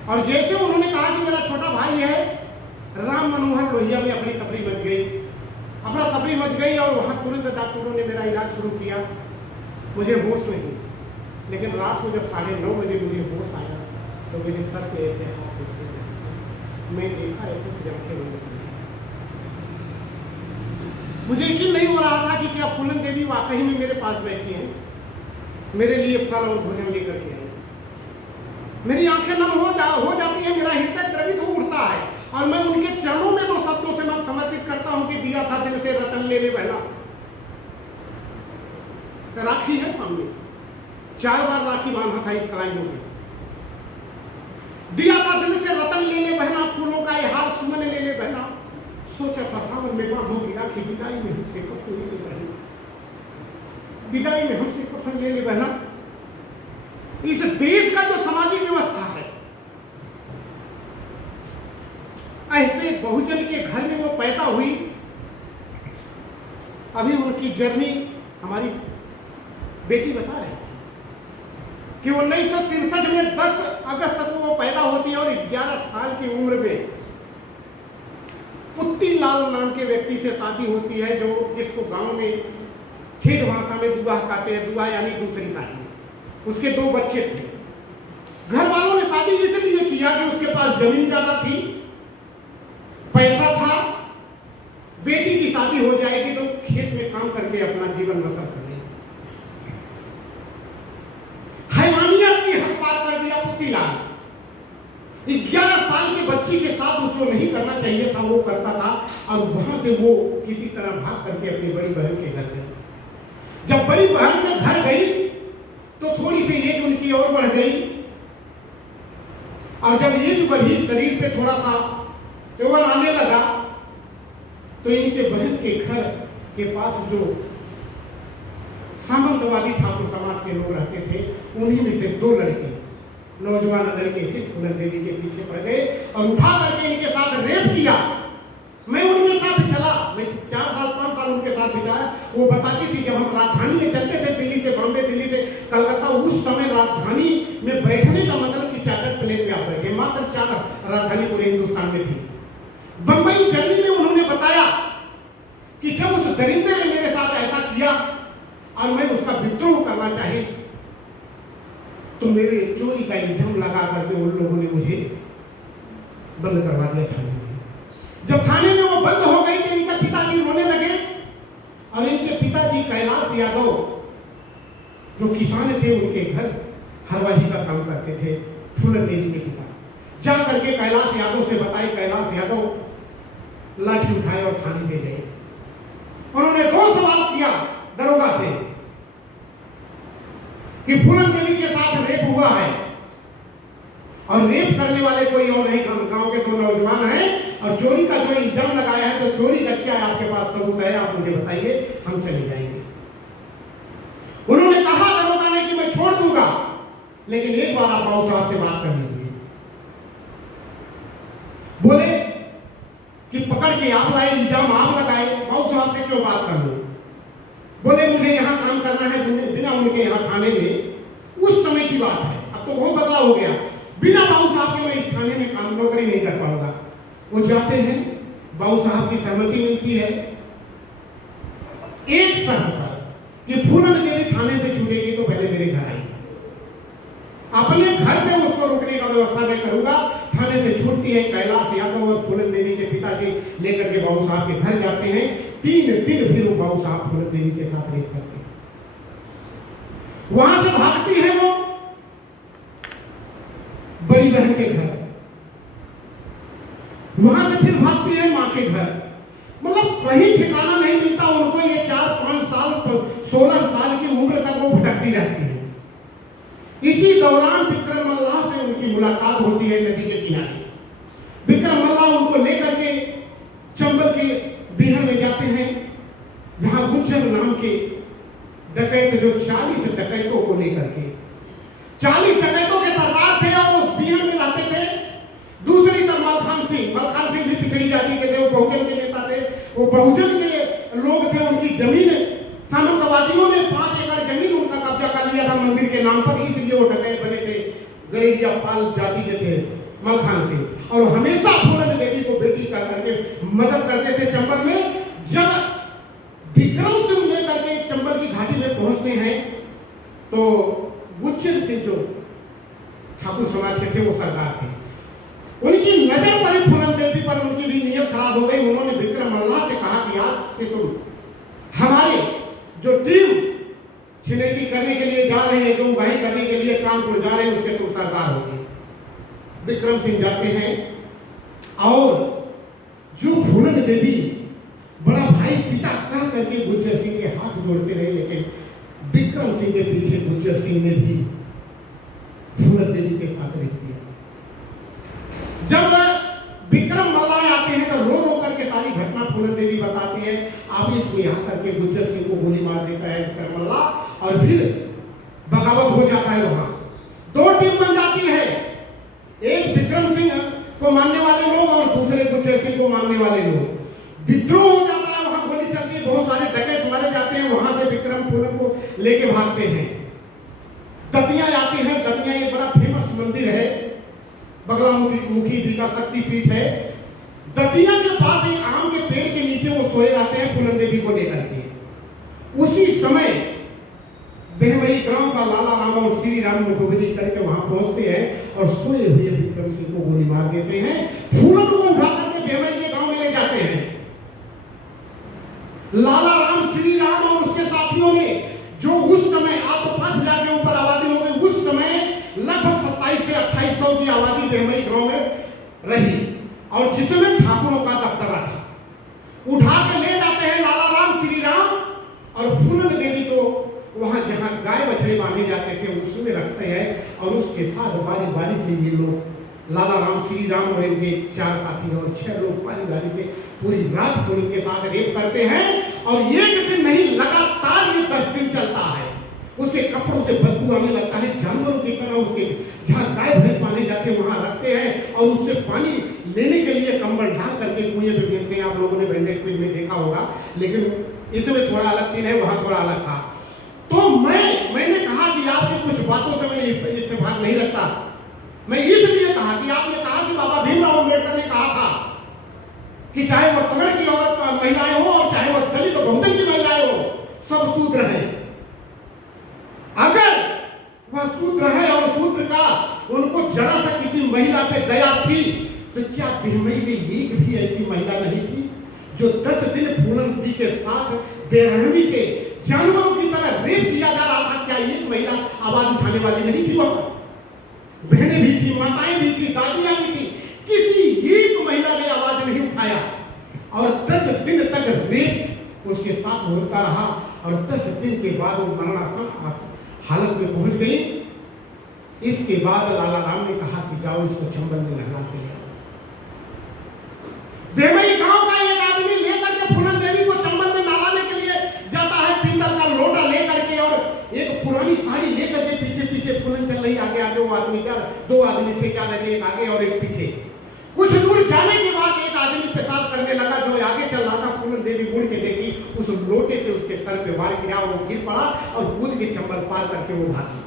और जैसे उन्होंने कहा कि मेरा छोटा भाई है, राम मनोहर लोहिया में अपनी तफरी मच गई, अपना तफरी मच गई और वहां तुरंत डॉक्टरों ने मेरा इलाज शुरू किया। मुझे होश नहीं, लेकिन रात को जब 9:30 बजे मुझे होश आया तो मेरे सर पे ऐसे हाथ उठे, मैं देखा ऐसे आंखें बंद कर। मुझे यकीन नहीं हो रहा था कि क्या फूलन देवी वाकई में मेरे पास बैठी हैं, मेरे लिए फल और भोजन लेकर के आई। मेरी आंखें नम हो जाती है, मेरा हृदय द्रवित हो उठता है और मैं उनके चरणों में 2 शब्दों से मैं समर्पित करता हूं कि दिया था दिल से रतन ले ले बहना। राखी है सामने, 4 बार राखी बांधा था इस कलाइयों में। दिया था दिल से रतन ले ले बहना, सोचा था सावन में बांधोगी राखी, विदाई में हमसे कफन ले ले बहना, विदाई में हमसे कफन ले ले बहना। इस देश का जो सामाजिक व्यवस्था है, ऐसे बहुजन के घर में वो पैदा हुई। अभी उनकी जर्नी हमारी बेटी बता रही थी कि 1963 में 10 अगस्त को वो पैदा होती है और 11 साल की उम्र में पुत्ती लाल नाम के व्यक्ति से शादी होती है, जो जिसको गांव में ठेठ भाषा में दुआ कहते हैं। दुआ यानी दूसरी शादी। उसके 2 बच्चे थे। घर वालों ने शादी इसलिए किया कि उसके पास जमीन ज्यादा थी, पैसा था, बेटी की शादी हो जाएगी तो खेत में काम करके अपना जीवन बसर करें। हैवानियत की हद पार कर दिया पुतीलाल। 11 साल की बच्ची के साथ जो नहीं करना चाहिए था वो करता था, और वहां से वो किसी तरह भाग करके अपनी बड़ी बहन के घर गई। जब बड़ी बहन के घर गई तो थोड़ी सी एज उनकी और बढ़ गई, और जब एज बढ़ी, शरीर पे थोड़ा सा यौवन आने लगा, तो इनके बहन के घर के पास जो सामंतवादी ठाकुर समाज के लोग रहते थे, उन्हीं में से 2 लड़के, नौजवान लड़के फिर फूलन देवी के पीछे पड़ गए और उठा करके इनके साथ रेप किया। मैं उनके साथ चला, मैं 4 साल 5 साल उनके साथ बिताया। वो बताती थी जब हम राजधानी में चलते थे, दिल्ली से बॉम्बे, दिल्ली से कलकत्ता, उस समय राजधानी में बैठने का मतलब कि चार्टर प्लेन में आप बैठे। मात्र 4 राजधानी पूरे हिंदुस्तान में थी। बंबई जर्नी में उन्होंने बताया कि जब उस दरिंदे ने मेरे साथ ऐसा किया और मैं उसका विद्रोह करना चाही, तो मेरे चोरी का इल्जाम लगा करके उन लोगों ने मुझे बंद करवा दिया थाने में। जब थाने में वो बंद हो गई तो इनके पिताजी रोने लगे, और इनके पिताजी कैलाश यादव जो किसान थे, उनके घर हरवाही का काम करते थे। फूलन देवी के पिता जा करके कैलाश यादव से बताए। कैलाश यादव लाठी उठाए और थाने में गए। उन्होंने 2 सवाल किया दरोगा से कि फूलन देवी के साथ रेप हुआ है, और रेप करने वाले कोई और नहीं, गांव के 2 नौजवान हैं, और चोरी का जो इल्जाम लगाया है, तो चोरी का क्या है आपके पास सबूत है, आप मुझे बताइए, हम चले जाएंगे। उन्होंने कहा दरोगा ने कि मैं छोड़ दूंगा, लेकिन एक बार आप बाबू साहब से बात कर लीजिए। बोले कि पकड़ के आप लाए, इल्जाम आप लगाए, बाबू साहब से क्यों बात कर लूं? बोले मुझे यहाँ काम करना है, बिना उनके यहाँ थाने में। उस समय की बात है, अब तो बहुत बदलाव हो गया। बिना बाबू साहब के मैं इस थाने में काम नौकरी नहीं कर पाऊंगा। वो जाते हैं, बाबू साहब की सहमति मिलती है एक शर्त पर कि फूलन देवी थाने से छूटेगी तो पहले मेरे घर आएगी। अपने घर पे उसको रुकने का व्यवस्था मैं करूंगा। थाने से छूटती है। कैलाश यादव और फूलन देवी के पिताजी लेकर के बाबू साहब के घर जाते हैं। 3 दिन फिर वो बाबू साहब फूलन देवी के साथ रेप करते हैं। वहां से भागती है वो बड़ी बहन के घर, वहां से फिर भागती है मां के घर। मतलब कहीं ठिकाना नहीं मिलता उनको। ये 4-5 साल 16 साल की उम्र तक वो भटकती रहती है। इसी दौरान विक्रम मल्लाह से उनकी मुलाकात होती है नदी के किनारे। विक्रम मल्लाह उनको लेकर के चंबल के बिहार में जाते हैं, जहां गुज्जर नाम के डकैत जो 40 डकैतों को लेकर के 40 डकैतों के सरदार थे और उस बिहार में रहते थे। दूसरी तरफ मलखान सिंह भी पिछड़ी जाति के थे, वो बहुजन के नेता थे, वो बहुजन के लोग थे। उनकी जमीन सामंतवादियों ने 5 एकड़ जमीन उनका कब्जा कर लिया था मंदिर के नाम पर, इसलिए वो डकैत बने थे। गलेरिया पाल जाति के थे मलखान सिंह, और हमेशा फूलन देवी को बेटी का करके मदद करते थे चंबल में। जब विक्रम सिंह लेकर के चंबल की घाटी में पहुंचते हैं तो गुज्जर सिंह जो ठाकुर समाज के थे वो सरदार थे, उनकी नजर पड़ी फूलन देवी पर। उनकी भी नीयत खराब हो गई। उन्होंने विक्रम मल्लाह से कहा कि आज से तुम हमारे जो टीम छिनैती करने के लिए जा रहे हैं, जो उगाही करने के लिए कानपुर जा रहे हैं, उसके तुम सरदार होंगे। विक्रम सिंह जाते हैं और जो फूलन देवी बड़ा भाई पिता कह करके गुज्जर सिंह के हाथ जोड़ते रहे, लेकिन विक्रम सिंह के पीछे गुज्जर सिंह ने भी फूलन देवी के साथ रेप किया। जब विक्रम मल्लाह आते हैं तो रो रो करके सारी घटना अब इसमें आकर के गुज्जर सिंह को गोली मार देता है करमल्ला और फिर बगावत हो जाता है। वहां दो टीम बन जाती है, एक विक्रम सिंह को मानने वाले लोग और दूसरे गुज्जर सिंह को मानने वाले लोग। विद्रोह हो जाता है, वहां गोली चलती है, बहुत सारे डकैत मारे जाते हैं। वहां से विक्रम फूलन को लेके भागते हैं। दतिया आती है। दतिया एक बड़ा फेमस मंदिर है, बगला मुखी जी का शक्तिपीठ है। दतिया के पास एक आम के पेड़ के नीचे वो सोए रहते हैं फूलन देवी को लेकर के। उसी समय बेहमई गांव का लाला राम और श्री राम मुखबिरी करके वहां पहुंचते हैं और सोए हुए विक्रम सिंह को गोली मार देते हैं। फूलन को उठा करके बेहमई के गांव में ले जाते हैं। लाला राम, श्री राम और उसके साथियों ने, जो उस समय आज तो 5000 के ऊपर आबादी हो गई, उस समय लगभग 27 से 2800 की आबादी बेहमई गांव में रही और जिसमें ठाकुरों का दबदबा था। उठा के ले जाते हैं लाला राम, श्री राम और फूलन देवी को वहां जहां गाय बछड़े बांधे जाते थे उसमें रखते हैं और उसके साथ बारी बारी से ये लोग लाला राम, श्री राम और इनके 4 साथी और 6 लोग बारी बारी से पूरी रात फूलन के साथ रेप करते हैं। और एक दिन नहीं, लगातार ये 10 दिन चलता है। उसके कपड़ों से बदबू आने लगता है, जानवरों की तरह उसके जहां गाय भैंस बांधे जाते हैं वहां रखते हैं और उससे पानी लेने के लिए कंबल ढाल करके कुएं पे बेचते हैं। आप लोगों ने बैंडेड फिल्म में देखा होगा, लेकिन इसमें थोड़ा अलग सीन है, वहां थोड़ा अलग था। तो मैंने कहा कि आपकी कुछ बातों से मैं इत्तेफाक नहीं रखता। मैं इसलिए कहा कि आपने कहा कि बाबा भीमराव अम्बेडकर ने कहा था कि चाहे वह सवर्ण की औरत महिलाएं हो और चाहे वह दलित बहुजन की महिलाएं हो, सब शूद्र हैं। अगर वह शूद्र है और शूद्र का उनको जरा सा किसी महिला पे दया थी तो क्या बिहमई में एक भी ऐसी महिला नहीं थी जो 10 दिन फूलन जी के साथ बेरहमी से जानवरों की तरह रेप किया जा रहा था? क्या एक महिला आवाज उठाने वाली नहीं थी? वहां बहनें भी थी, माताएं भी थी, दादियां भी थी, किसी एक महिला ने आवाज नहीं उठाया। और 10 दिन तक रेप उसके साथ होता रहा और 10 दिन के बाद वो मरणासन हालत में पहुंच गई। इसके बाद लाला राम ने कहा कि जाओ इसको चंबल में नहला के ले आओ। बेमई गांव का एक आदमी लेकर के फूलन देवी को चंबल में नहलाने के लिए जाता है, पीतल का लोटा लेकर के और एक पुरानी साड़ी लेकर के। पीछे पीछे फूलन चल रही, आगे आगे वो आदमी क्या, 2 आदमी थे, क्या रहते, एक आगे और एक पीछे। कुछ दूर जाने के बाद एक आदमी पेशाब करने लगा, जो आगे चल रहा था। फूलन देवी मुड़ के देखी, उस लोटे से उसके सर पे वार गिरा, वो गिर पड़ा और कूद के चंबल पार करके वो भागी।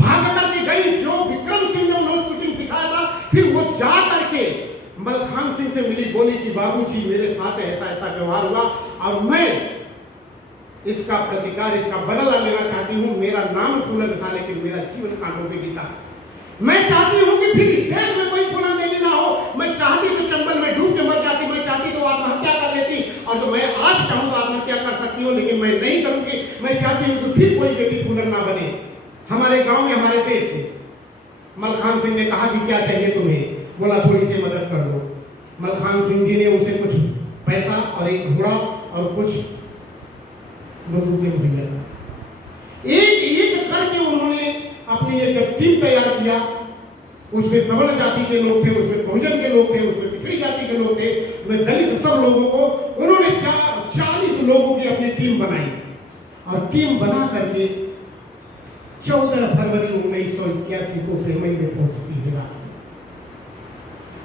भाग करके गई, जो विक्रम सिंह ने उन्हें शूटिंग सिखाया था, फिर वो जा करके मलखान सिंह से मिली, बोली कि बाबूजी मेरे साथ ऐसा ऐसा व्यवहार हुआ और मैं इसका प्रतिकार, इसका बदला लेना चाहती हूँ। मेरा नाम फूलन था लेकिन मेरा जीवन कांटों पे बीता। मैं चाहती हूँ कि फिर इस देश में कोई फूलन देवी ना हो। मैं चाहती तो चंबल में डूब के मर जाती, मैं चाहती तो आत्महत्या कर लेती, और तो मैं आज चाहूँ तो आत्महत्या कर सकती हूँ, लेकिन मैं नहीं करूंगी। मैं चाहती हूँ कि फिर कोई बेटी फूलन ना बने हमारे गांव में, हमारे देश में। मलखान सिंह ने कहा कि क्या चाहिए तुम्हें? बोला थोड़ी सी मदद कर दो। मलखान सिंह जी ने उसे कुछ पैसा और एक घोड़ा और कुछ बंदूकें मुहैया कराई। एक करके उन्होंने अपनी एक टीम तैयार किया। उसमें सवर्ण जाति के लोग थे, उसमें बहुजन के लोग थे, उसमें पिछड़ी जाति के लोग थे, उसमें दलित, सब लोगों को उन्होंने 40 लोगों की अपनी टीम बनाई और टीम बना करके 14 फरवरी 1981 को बेमई में पहुंचती है रात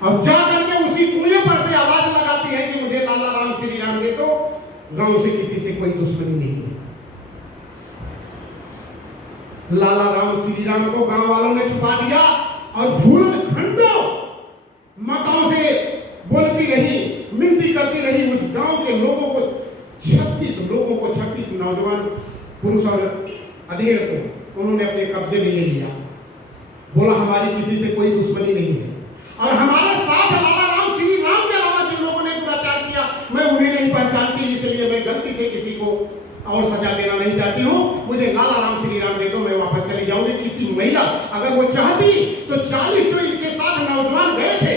और जाकर के उसी कुएं पर से आवाज लगाती है कि मुझे लाला राम, श्री राम दे दो, गांव से किसी से कोई दुश्मनी नहीं है। लाला राम, श्री राम को गांव वालों ने छुपा दिया और फूलन घंटों माताओं से बोलती रही, मिनती करती रही। उस गांव के लोगों को 26 नौजवान पुरुष और अधेड़ को उन्होंने अपने कब्जे में ले लिया। बोला हमारी किसी से कोई दुश्मनी नहीं है और हमारे साथ लाला राम, श्री राम के अलावा जिन लोगों ने दुराचार किया मैं उन्हें नहीं पहचानती, इसलिए मैं गलती से किसी को और सजा देना नहीं चाहती हूँ। मुझे लाला राम, श्री राम दे दो, मैं वापस चली जाऊंगी। किसी महिला अगर वो चाहती तो 40 जो इनके साथ नौजवान गए थे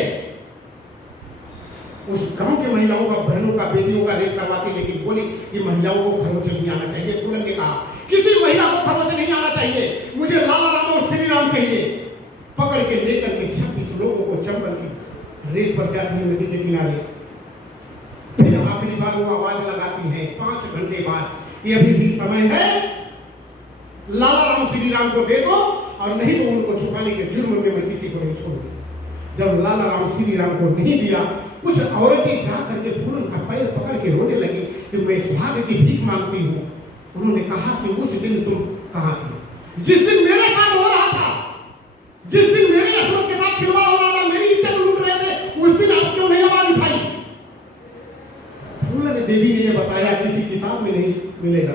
उस गांव के महिलाओं का, बहनों का, बेटियों का रेप करवाती, लेकिन बोली कि महिलाओं को खरोच नहीं आना चाहिए। फूलन ने कहा किसी महिला को खरोच नहीं आना चाहिए, मुझे लाला राम और श्री राम चाहिए। पकड़ के लेकर के 26 लोगों को चंबल की रेत पर जाती है नदी के किनारे। फिर आखिरी बार वो आवाज लगाती हैं 5 घंटे बाद, ये अभी भी समय है, लाला राम श्री राम को दे दो और नहीं तो उनको छुपाने के जुर्म में मैं किसी को नहीं छोड़ूंगी। जब लाला राम श्री राम को नहीं दिया, कुछ औरतें जा करके फूलन का पैर पकड़ के रोने लगी कि मैं सुहाग की भीख मांगती हूँ। उन्होंने कहा कि उस दिन तुम कहाँ थे, जिस दिन मेरे साथ हो रहा था, जिस दिन मेरी असमत के साथ खिलवाड़ हो रहा था, मेरी इज्जत लूट रहे थे, उस दिन आप क्यों नहीं आवाज उठाई? फूलन देवी ने यह बताया, किसी किताब में नहीं मिलेगा।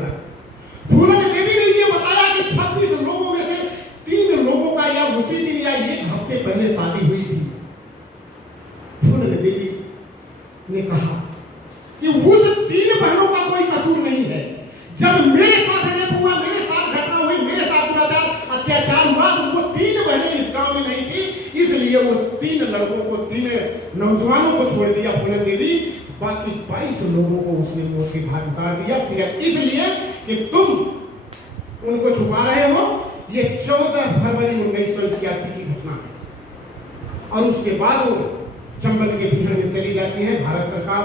फूलन देवी ने यह बताया कि 26 लोगों में से 3 लोगों का या उसी दिन या 1 हफ्ते पहले शादी हुई थी। फूलन देवी ने कहा कि उस 3 बहनों का कोई कसूर नहीं है। जब मेरे साथ रेप हुआ, मेरे साथ घटना हुई, मेरे साथ दुराचार अत्याचार हुआ, तो वो 3 बहनें इस गांव में नहीं थी, इसलिए वो 3 लड़कों को, 3 नौजवानों को छोड़ दिया फूलन देवी। बाकी 22 लोगों को उसने मौत की घाट उतार दिया, सिर्फ इसलिए कि तुम उनको छुपा रहे हो। ये 14 फरवरी 1981 की घटना है। और उसके बाद वो चंबल के बिहड़ में चली जाती है। भारत सरकार,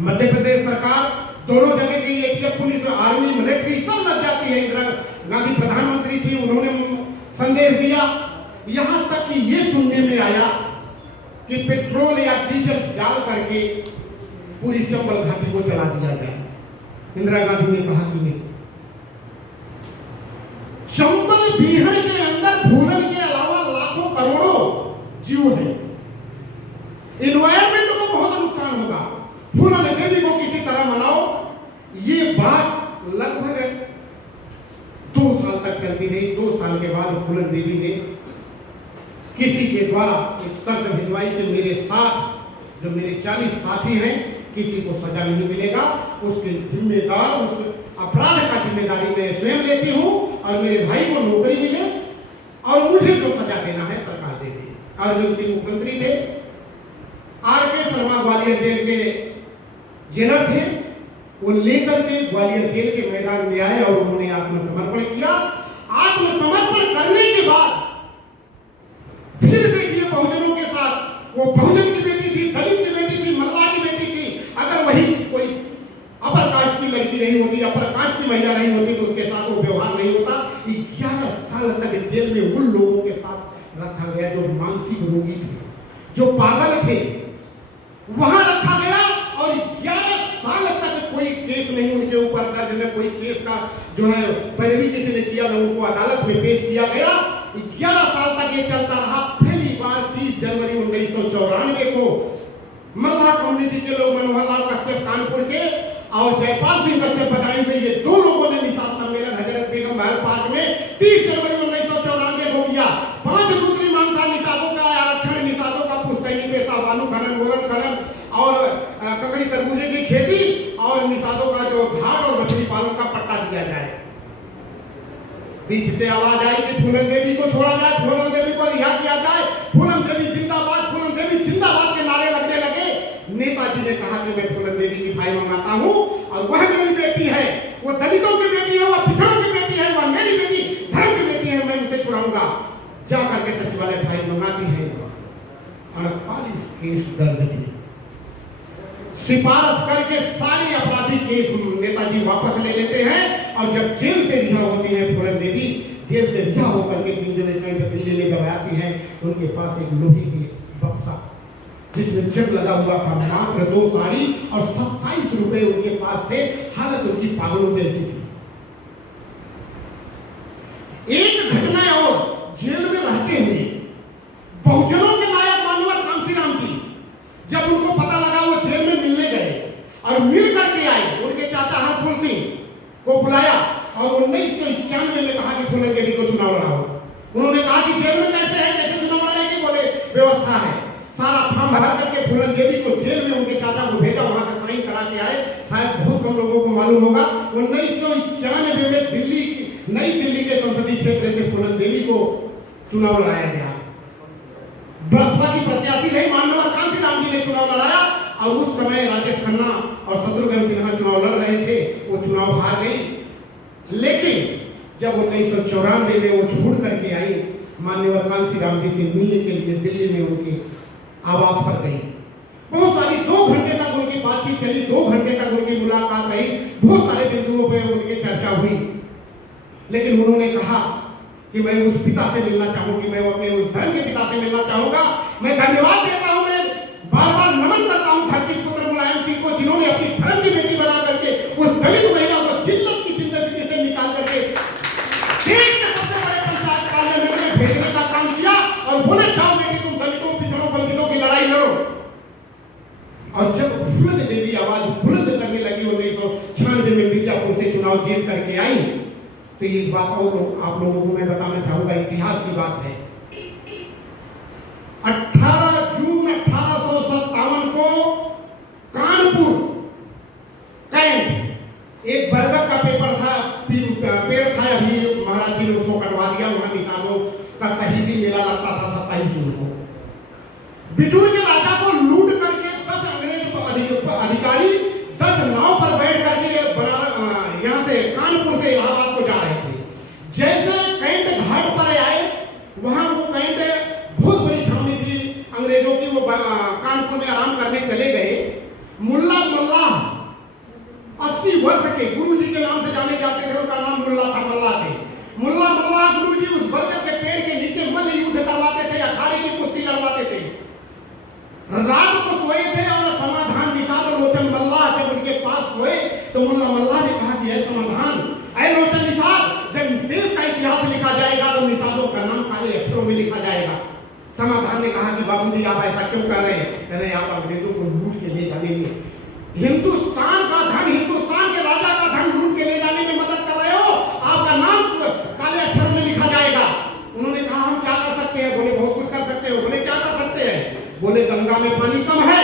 मध्य प्रदेश सरकार, दोनों जगह की एटीएफ, पुलिस, आर्मी, मिलिट्री सब लग जाती है। इंदिरा गांधी प्रधानमंत्री थी, उन्होंने संदेश दिया। यहां तक कि ये सुनने में आया कि पेट्रोल या डीजल डाल करके पूरी चंबल घाटी को जला दिया जाए। इंदिरा गांधी ने कहा कि नहीं, चंबल बिहड़ के अंदर फूलन के अलावा लाखों करोड़ों जीव हैं, इन्वायरमेंट को बहुत नुकसान होगा, फूलन देवी को किसी तरह मनाओ। ये बात लगभग 2 साल तक चलती रही। 2 साल के बाद फूलन देवी ने किसी के द्वारा एक शर्त भिजवाई कि मेरे साथ जो मेरे 40 साथी हैं, किसी को सजा नहीं मिलेगा, उसके जिम्मेदार, उस अपराध का जिम्मेदारी मैं स्वयं लेती हूँ और मेरे भाई को नौकरी मिले और मुझे जो सजा देना है सरकार दे दे। अर्जुन सिंह मुख्यमंत्री थे, आर.के. शर्मा ग्वालियर जेल के जेलर थे, वो लेकर के ग्वालियर जेल के मैदान में आए और उन्होंने आत्मसमर्पण किया। आत्मसमर्पण करने के बाद फिर देखिए बहुजनों के साथ, वो बहुजन की बेटी थी, दलित की बेटी थी, मल्लाह की बेटी थी, अगर वही कोई अपर कास्ट की लड़की नहीं होती, अपर कास्ट की महिला नहीं होती तो उसके साथ वो व्यवहार नहीं होता। 11 साल तक जेल में उन लोगों के साथ रखा गया जो मानसिक रोगी थे, जो पागल थे, वहां रखा गया और 11 साल तक कोई केस नहीं उनके ऊपर दर्ज, न कोई केस का जो है पैरवी किसी ने किया, न उनको अदालत में पेश किया गया। 11 साल तक ये चलता रहा। पहली बार 30 जनवरी 1994 को मल्लाह कम्युनिटी के लोग, मनोहर लाल कश्यप कानपुर के और जयपाल सिंह कश्यप बदायूं के, ये 2 लोगों ने निषाद सम्मेलन हजरत बेगम महल पार्क में 30 जनवरी 1994 को किया। 5 सूत्री मांग था निषादों का आरक्षण, निषादों का पुश्तैनी पेशा, बालू खनन, मोरन खनन और ककड़ी तरबूजे की खेती और निषादों का जो घाट और मछली पालन का पट्टा दिया जाए। बीच से आवाज आई कि फूलन देवी को छोड़ा जाए, फूलन देवी को रिहा किया जाए, फूलन देवी जिंदाबाद, फूलन देवी जिंदाबाद के नारे लगने लगे। नेताजी ने कहा कि मैं फूलन देवी की फाई मंगाता हूं और वह मेरी बेटी है, वो दलितों की बेटी है, वह पिछड़ों की बेटी है, वह मेरी बेटी, धर्म की बेटी है, मैं उसे छुड़ाऊंगा। जाकर के सचिवालय फाइल मंगाती है। 48 केस दर्ज थे। सिफारिश करके सारे आपराधिक केस नेताजी वापस ले लेते हैं और जब जेल से रिहा होती है फूलन देवी, जेल से रिहा होकर के पिंजरे में दिल्ली में जब आती है, उनके पास एक लोहे की बक्सा जिसमें जग लगा हुआ था, मात्र 2 साड़ी और 27 रुपए उनके पास थे। हालत उनकी पागलों जैसी थी। एक घटना और जेल में रहते हुए बहुजनों के नायक माननीय कांशीराम जी, जब उनको पता लगा, वो जेल में मिलने गए और मिल करके आए। उनके चाचा हरफूल सिंह को बुलाया और 1991 में कहा कि फूलन देवी को चुनाव लड़ाओ। उन्होंने कहा कि जेल में कैसे है, कैसे चुनाव लड़ेंगे? बोले व्यवस्था है। सारा फॉर्म भर करके फूलन देवी को जेल में उनके चाचा को भेजा, वहां से साइन करा के आए। शायद बहुत कम लोगों को मालूम होगा, 1991 में दिल्ली, नई दिल्ली के संसदीय क्षेत्र से फूलन देवी को चुनाव लड़ाया गया। बसपा की प्रत्याशी रही माननीय कांशीराम जी ने चुनाव लड़ाया और उस समय राजेश खन्ना और शत्रुघ्न सिन्हा चुनाव लड़ रहे थे। वो चुनाव हार गई, लेकिन जब 1994 में वो छोड़ करके आई, माननीय कांशीराम जी से मिलने के लिए दिल्ली में उनके आवास पर गई। बहुत सारी 2 घंटे तक उनकी बातचीत चली, 2 घंटे तक उनकी मुलाकात रही, बहुत सारे बिंदुओं पे उनकी चर्चा हुई, लेकिन उन्होंने कहा कि मैं उस पिता से मिलना चाहूंगी, मैं अपने उस धर्म के पिता से मिलना चाहूंगा। मैं धन्यवाद देता हूं, मैं बार बार नमन करता हूं धरती पुत्र मुलायम सिंह को, जिन्होंने अपनी धर्म की बेटी बना करके उस दलित महिला को जिल्लत की जिंदगी से निकाल करके देश के सबसे बड़े पंचायत पार्लियामेंट में भेजने का काम किया और बोले जाओ बेटी तुम दलितों पिछड़ों वंचितों की लड़ाई लड़ो। और जब फूलन देवी आवाज बुलंद करने लगी 1996 में मिर्जापुर से चुनाव जीत करके आई, तो एक बात और आप लोगों को मैं बताना चाहूंगा, इतिहास की बात है। 18 जून 1857 को कानपुर कैंट एक बरगद का पेपर था, पेड़ था, अभी महाराज जी ने उसको कटवा दिया, वहां निशानों का शहीदी मेला लगता था 27 जून को। बिठूर के राजा को लूट करके 10 अंग्रेज अधिकारी 10 नाव पर बैठ करके यहाँ से कानपुर से इलाहाबाद को जा रहे थे। जैसे कैंट घाट पर आए, वहां वो कैंट बहुत बड़ी छावनी थी अंग्रेजों की, वो कानपुर में आराम करने चले गए। मुल्ला मल्ला 80 वर्ष के गुरुजी के नाम से जाने जाते थे, उनका नाम मुल्ला था, मल्ला थे। मुल्ला मल्ला गुरुजी उस बरगद के पेड़ के नीचे मल युद्ध करवाते थे, अखाड़े की कुश्ती लड़वाते थे। रात को सोए थे और समाधान निकाल लोचन मल्ला जब उनके पास सोए तो मुल्ला मल्ला ने कहा कि है समाधान, ऐ लोचन निषाद, जब इस देश का इतिहास लिखा जाएगा तो निषादों का नाम काले अक्षरों में लिखा जाएगा। समाधान ने कहा कि बाबूजी आप ऐसा क्यों कर रहे हैं? कह रहे आप अंग्रेजों को लूट के ले जाने में, हिंदुस्तान का धन, हिंदुस्तान के राजा का धन लूट के ले जाने में मदद कर रहे हो, आपका नाम काले अक्षरों में लिखा जाएगा। उन्होंने कहा हम क्या कर सकते हैं? बोले बहुत कुछ कर सकते हो। बोले क्या कर सकते हैं? बोले गंगा में पानी कम है,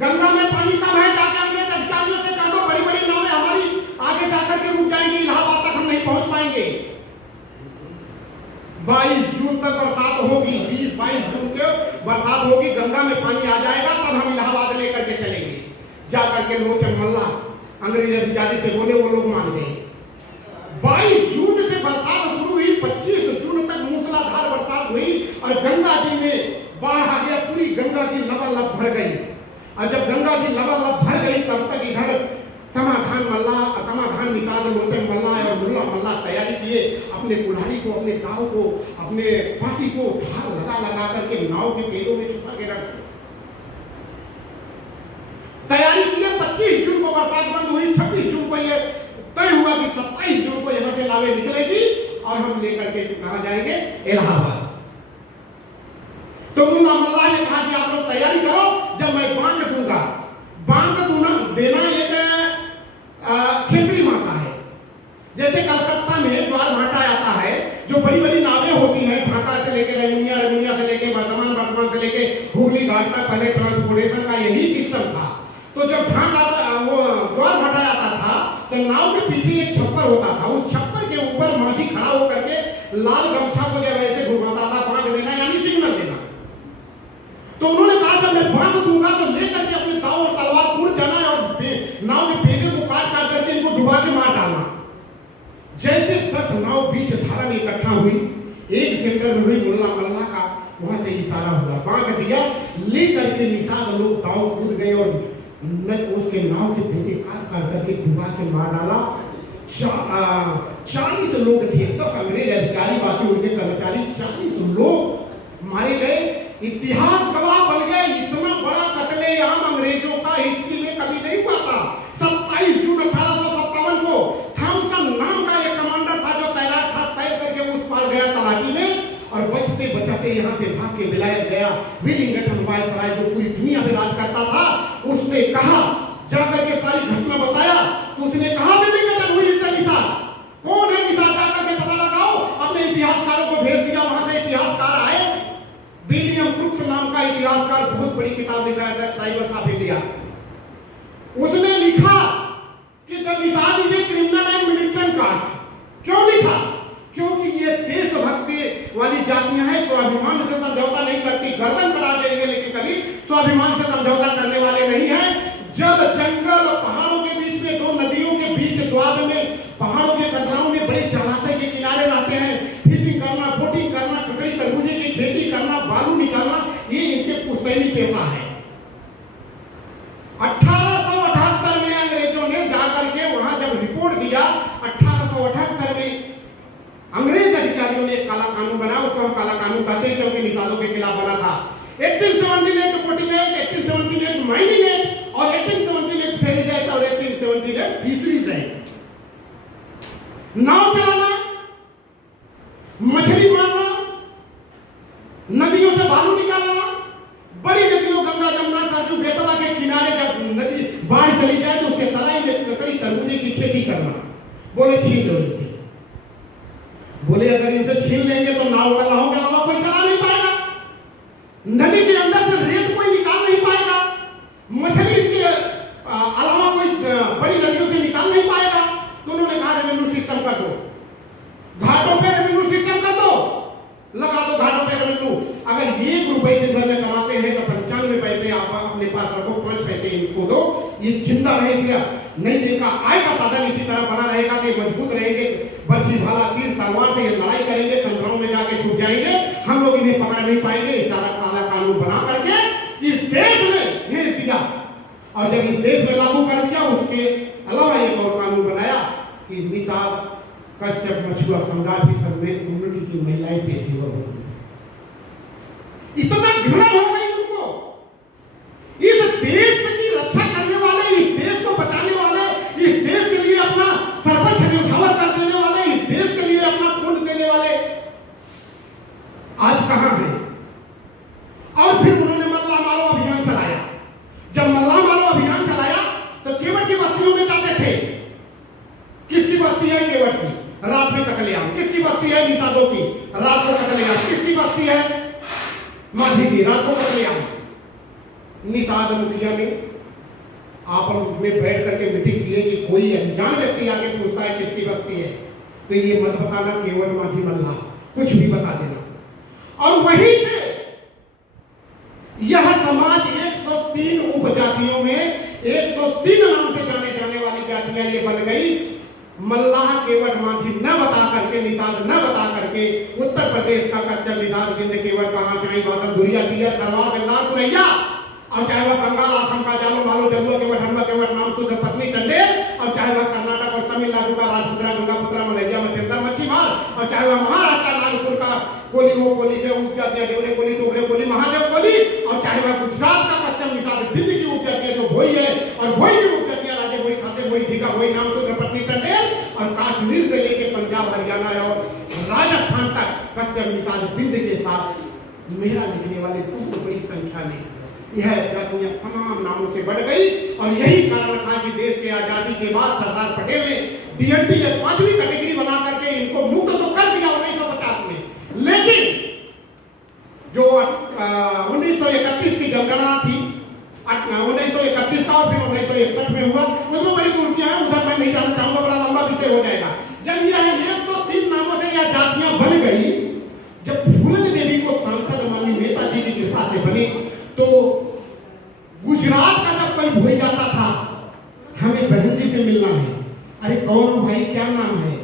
गंगा में पानी कम है, जाके अंग्रेज अधिकारियों से कह दो बड़ी बड़ी नावें हमारी आगे जाकर के रुक जाएंगी, इलाहाबाद तक हम नहीं पहुंच पाएंगे। 22 जून तक बरसात होगी, 20-22 जून के बरसात होगी, गंगा में पानी आ जाएगा, तब हम इलाहाबाद लेकर के चलेंगे। जाकर के लोचन मल्ला अंग्रेज अधिकारी से बोले, वो लोग मान गए। 22 जून से बरसात शुरू हुई, 25 जून तक मूसलाधार बरसात हुई और गंगा जी में बाढ़ आ गया, पूरी गंगा जी लबालब भर गई। और जब गंगा जी लबालब भर गई तब तक इधर समाधान मल्ला, असमाधान निषाद, लोचन मल्ला और मुल्ला मल्ला तैयारी किए, अपने कुल्हाड़ी को, अपने दाव को, अपने पाटी को धार लगा लगा करके नाव के पेड़ों में छुपा के रख तैयारी किए। 25 जून को बरसात बंद हुई, 26 जून को ये तय हुआ कि 27 जून को यहाँ से नावें निकलेगी और हम लेकर के कहाँ जाएंगे? इलाहाबाद। तो मुल्ला मल्ला ने कहा कि आप लोग तैयारी करो, जब मैं बांक दूंगा, बांक देना एक क्षेत्रीय भाषा है। जैसे कलकत्ता में ज्वार भाटा आता है, जो बड़ी बड़ी नावें होती हैं, ढाका से लेकर रेमुनिया, रेमुनिया से लेकर वर्धमान, वर्धमान से लेकर हुगली घाट तक, पहले ट्रांसपोर्टेशन का यही सिस्टम था। तो जब ढाका वो ज्वार भाटा आता था तो नाव के पीछे एक छप्पर होता था, उस छप्पर के ऊपर माझी खड़ा होकर के लाल गमछा को जब ऐसे घुमाता था, बांध देना यानी सिग्नल देना। तो उन्होंने कहा जब मैं बांध दूंगा तो लेकर के अपने दाव और तलवार कूद जाना और नाव के पेड़े को काट काट करके इनको डुबा के मार डालना। जैसे 10 नाव बीच धारा में इकट्ठा हुई, एक सेंटर में हुई, मुल्ला मल्ला का वहां से इशारा हुआ, बांध दिया, लेकर के निषाद लोग दाव कूद गए और उसके नाव के पेड़े काट काट करके डुबा के मार डाला। 40 लोग थे, 10 अंग्रेज अधिकारी, बाकी उनके कर्मचारी, 40 लोग मारे गए। इतिहास गवाह बन गए, इतना बड़ा कत्लेआम अंग्रेजों का हिस्ट्री में कभी नहीं हुआ था। 27 जून 1857 को थॉमसन नाम का एक कमांडर था जो तैराक था, तैर करके उस पार गया तलाटी में और बचते बचाते यहाँ से भाग के विलायत गया। विलिंगटन वायसराय जो पूरी दुनिया में राज करता था, उसने कहा, जाकर के सारी घटना बताया, तो उसने कहा विलिंगटन हुई इसका निषाद कौन है? निषाद जाकर के पता लगाओ। अपने इतिहासकारों को भेज दिया, वहां से इतिहासकार आए। विलियम क्रुक्स नाम का इतिहासकार, बहुत बड़ी किताब लिखा है ट्राइबल्स ऑफ इंडिया। उसने लिखा कि the Nishad is a criminal and militant caste. क्यों लिखा? क्योंकि ये देशभक्ति वाली जातियां हैं, स्वाभिमान से समझौता नहीं करती, गर्दन कटा देंगे लेकिन कभी स्वाभिमान से समझौता करने वाले नहीं है। जल, जंगल, पहाड़ों के बीच में, 2 नदियों के बीच द्वार में, पहाड़ों के कतराओं में, बड़े जलाशय के किनारे रहते हैं, फिशिंग करना, बोटिंग करना, ककड़ी तरबूजे की खेती करना, बालू निकालना, ये इनके पुश्तैनी पेशा है। 18 नाव चलाना, मछली मारना, नदियों से बालू निकालना, बड़ी नदियों गंगा जमुना सरजू बेतवा के किनारे जब नदी बाढ़ चली जाए तो उसके तराई में लकड़ी तरबूजे की खेती करना। बोले छीन लो इनसे। बोले अगर इनसे छीन लेंगे तो नाव का लाहों के अलावा कोई चला नहीं पाएगा, नदी के अंदर से रेत कोई निकाल नहीं पाएगा, मछली इनके अलावा कोई बड़ी नदियों से निकाल नहीं पाएगा। तो उन्होंने कहा रेवेन्यू सिस्टम कर दो, घाटों पे रेवेन्यू सिस्टम कर दो, लगा दो घाटों पे रेवेन्यू। अगर 1 रुपए दिन भर में कमाते हैं तो 95 पैसे आप अपने पास रखो, 5 पैसे इनको दो, ये जिंदा रहेगा। नहीं दिन का आय का साधन इसी तरह बना रहेगा कि मजबूत रहेंगे, बर्छी भाला तीर तलवार से ये लड़ाई करेंगे, कंदराओं में जाके छूट जाएंगे, हम लोग इन्हें पकड़ नहीं पाएंगे। चारा काला कानून बना करके इस देश में भेज दिया, और जब इस देश में लागू कर दिया उसके अलावा एक और कानून बनाया कि निषाद कश्यप मछुआ संघार भी समेत कम्युनिटी की महिलाएं पेशेवर होती हैं। इतना घृणा हो गई उनको। इस देश की रक्षा करने वाले, इस देश को बचाने वाले, इस देश के लिए अपना सर्वोच्च न्यौछावर कर देने वाले, इस देश के लिए अपना खून देने वाले आज कहां हैं? और फिर उन्होंने मल्ला मारो अभियान चलाया। जब मल्ला मारो अभियान चलाया तो केवट की बस्तियों में जाते थे। किसकी बस्ती है? केवट की, रात में कतलेआम। किसकी बस्ती है? निषादों की, रात को कतलेआम। किसकी बस्ती है? माझी की, रात को कतलेआम। निषाद मुखिया ने आपस में बैठ करके मीटिंग की है कि कोई अनजान व्यक्ति आके पूछता है किसकी बस्ती है तो ये मत बताना, केवट माझी मल्ला, कुछ भी बता देना। और वहीं से यह समाज 103 उपजातियों में 103 नाम से जाने वाली जातियां ये बन गई। मल्लाह केवट माझी न बता करके, निषाद न बता करके, उत्तर प्रदेश का कश्यप, निषाद, बिंद, केवट, कामा, चाई, बादल, धुरिया, दिया, खरवार, बेलदार, तुरैया, और चाहे वह बंगाल, असम का जालो मालो, जमुआ केवट, हमला केवट, नाम शुद्ध, पत्नी टंडेल, और चाहे वह कर्नाटक और तमिलनाडु का राजपुत्रा, गंगापुत्रा, मलैया, मच्छिंदर, मच्छीमार, और चाहे वह महाराष्ट्र नागपुर का कोली, वो कोली के उपजातियां, डेवरे कोली, टोकरे कोली, महादेव कोली, और चाहे वह गुजरात का कश्यप, निषाद, दिल्ली की उपजातियां जो भोई है, और भोई की उपजातियां राजे भोई, खाते भोई, झीका भोई, नाम शुद्ध, पत्नी टंडेल, और कश्मीर से लेके पंजाब, हरियाणा और राजस्थान तक कश्यप, निषाद, बिंद के साथ मेरा लिखने वाले बहुत बड़ी संख्या में यह जातियां तमाम नामों से बढ़ गई। और यही कारण था कि देश के आजादी के बाद सरदार पटेल ने डीएनटी 5वीं कैटेगरी बना करके इनको मुक्त तो कर दिया 1950 में, लेकिन जो 1931 की जनगणना थी, 1931 का और फिर 1961 में हुआ, उसमें बड़ी त्रुटियां हैं, उधर मैं नहीं जाना चाहूंगा, बड़ा लंबा विषय हो जाएगा। जब यह 103 नामों से यह जातियां बन गई, जब फूलन देवी को सांसद माननीय नेताजी की कृपा से बने, तो गुजरात का जब कोई भोई जाता था, हमें बहन जी से मिलना है, अरे कौन हो भाई, क्या नाम है?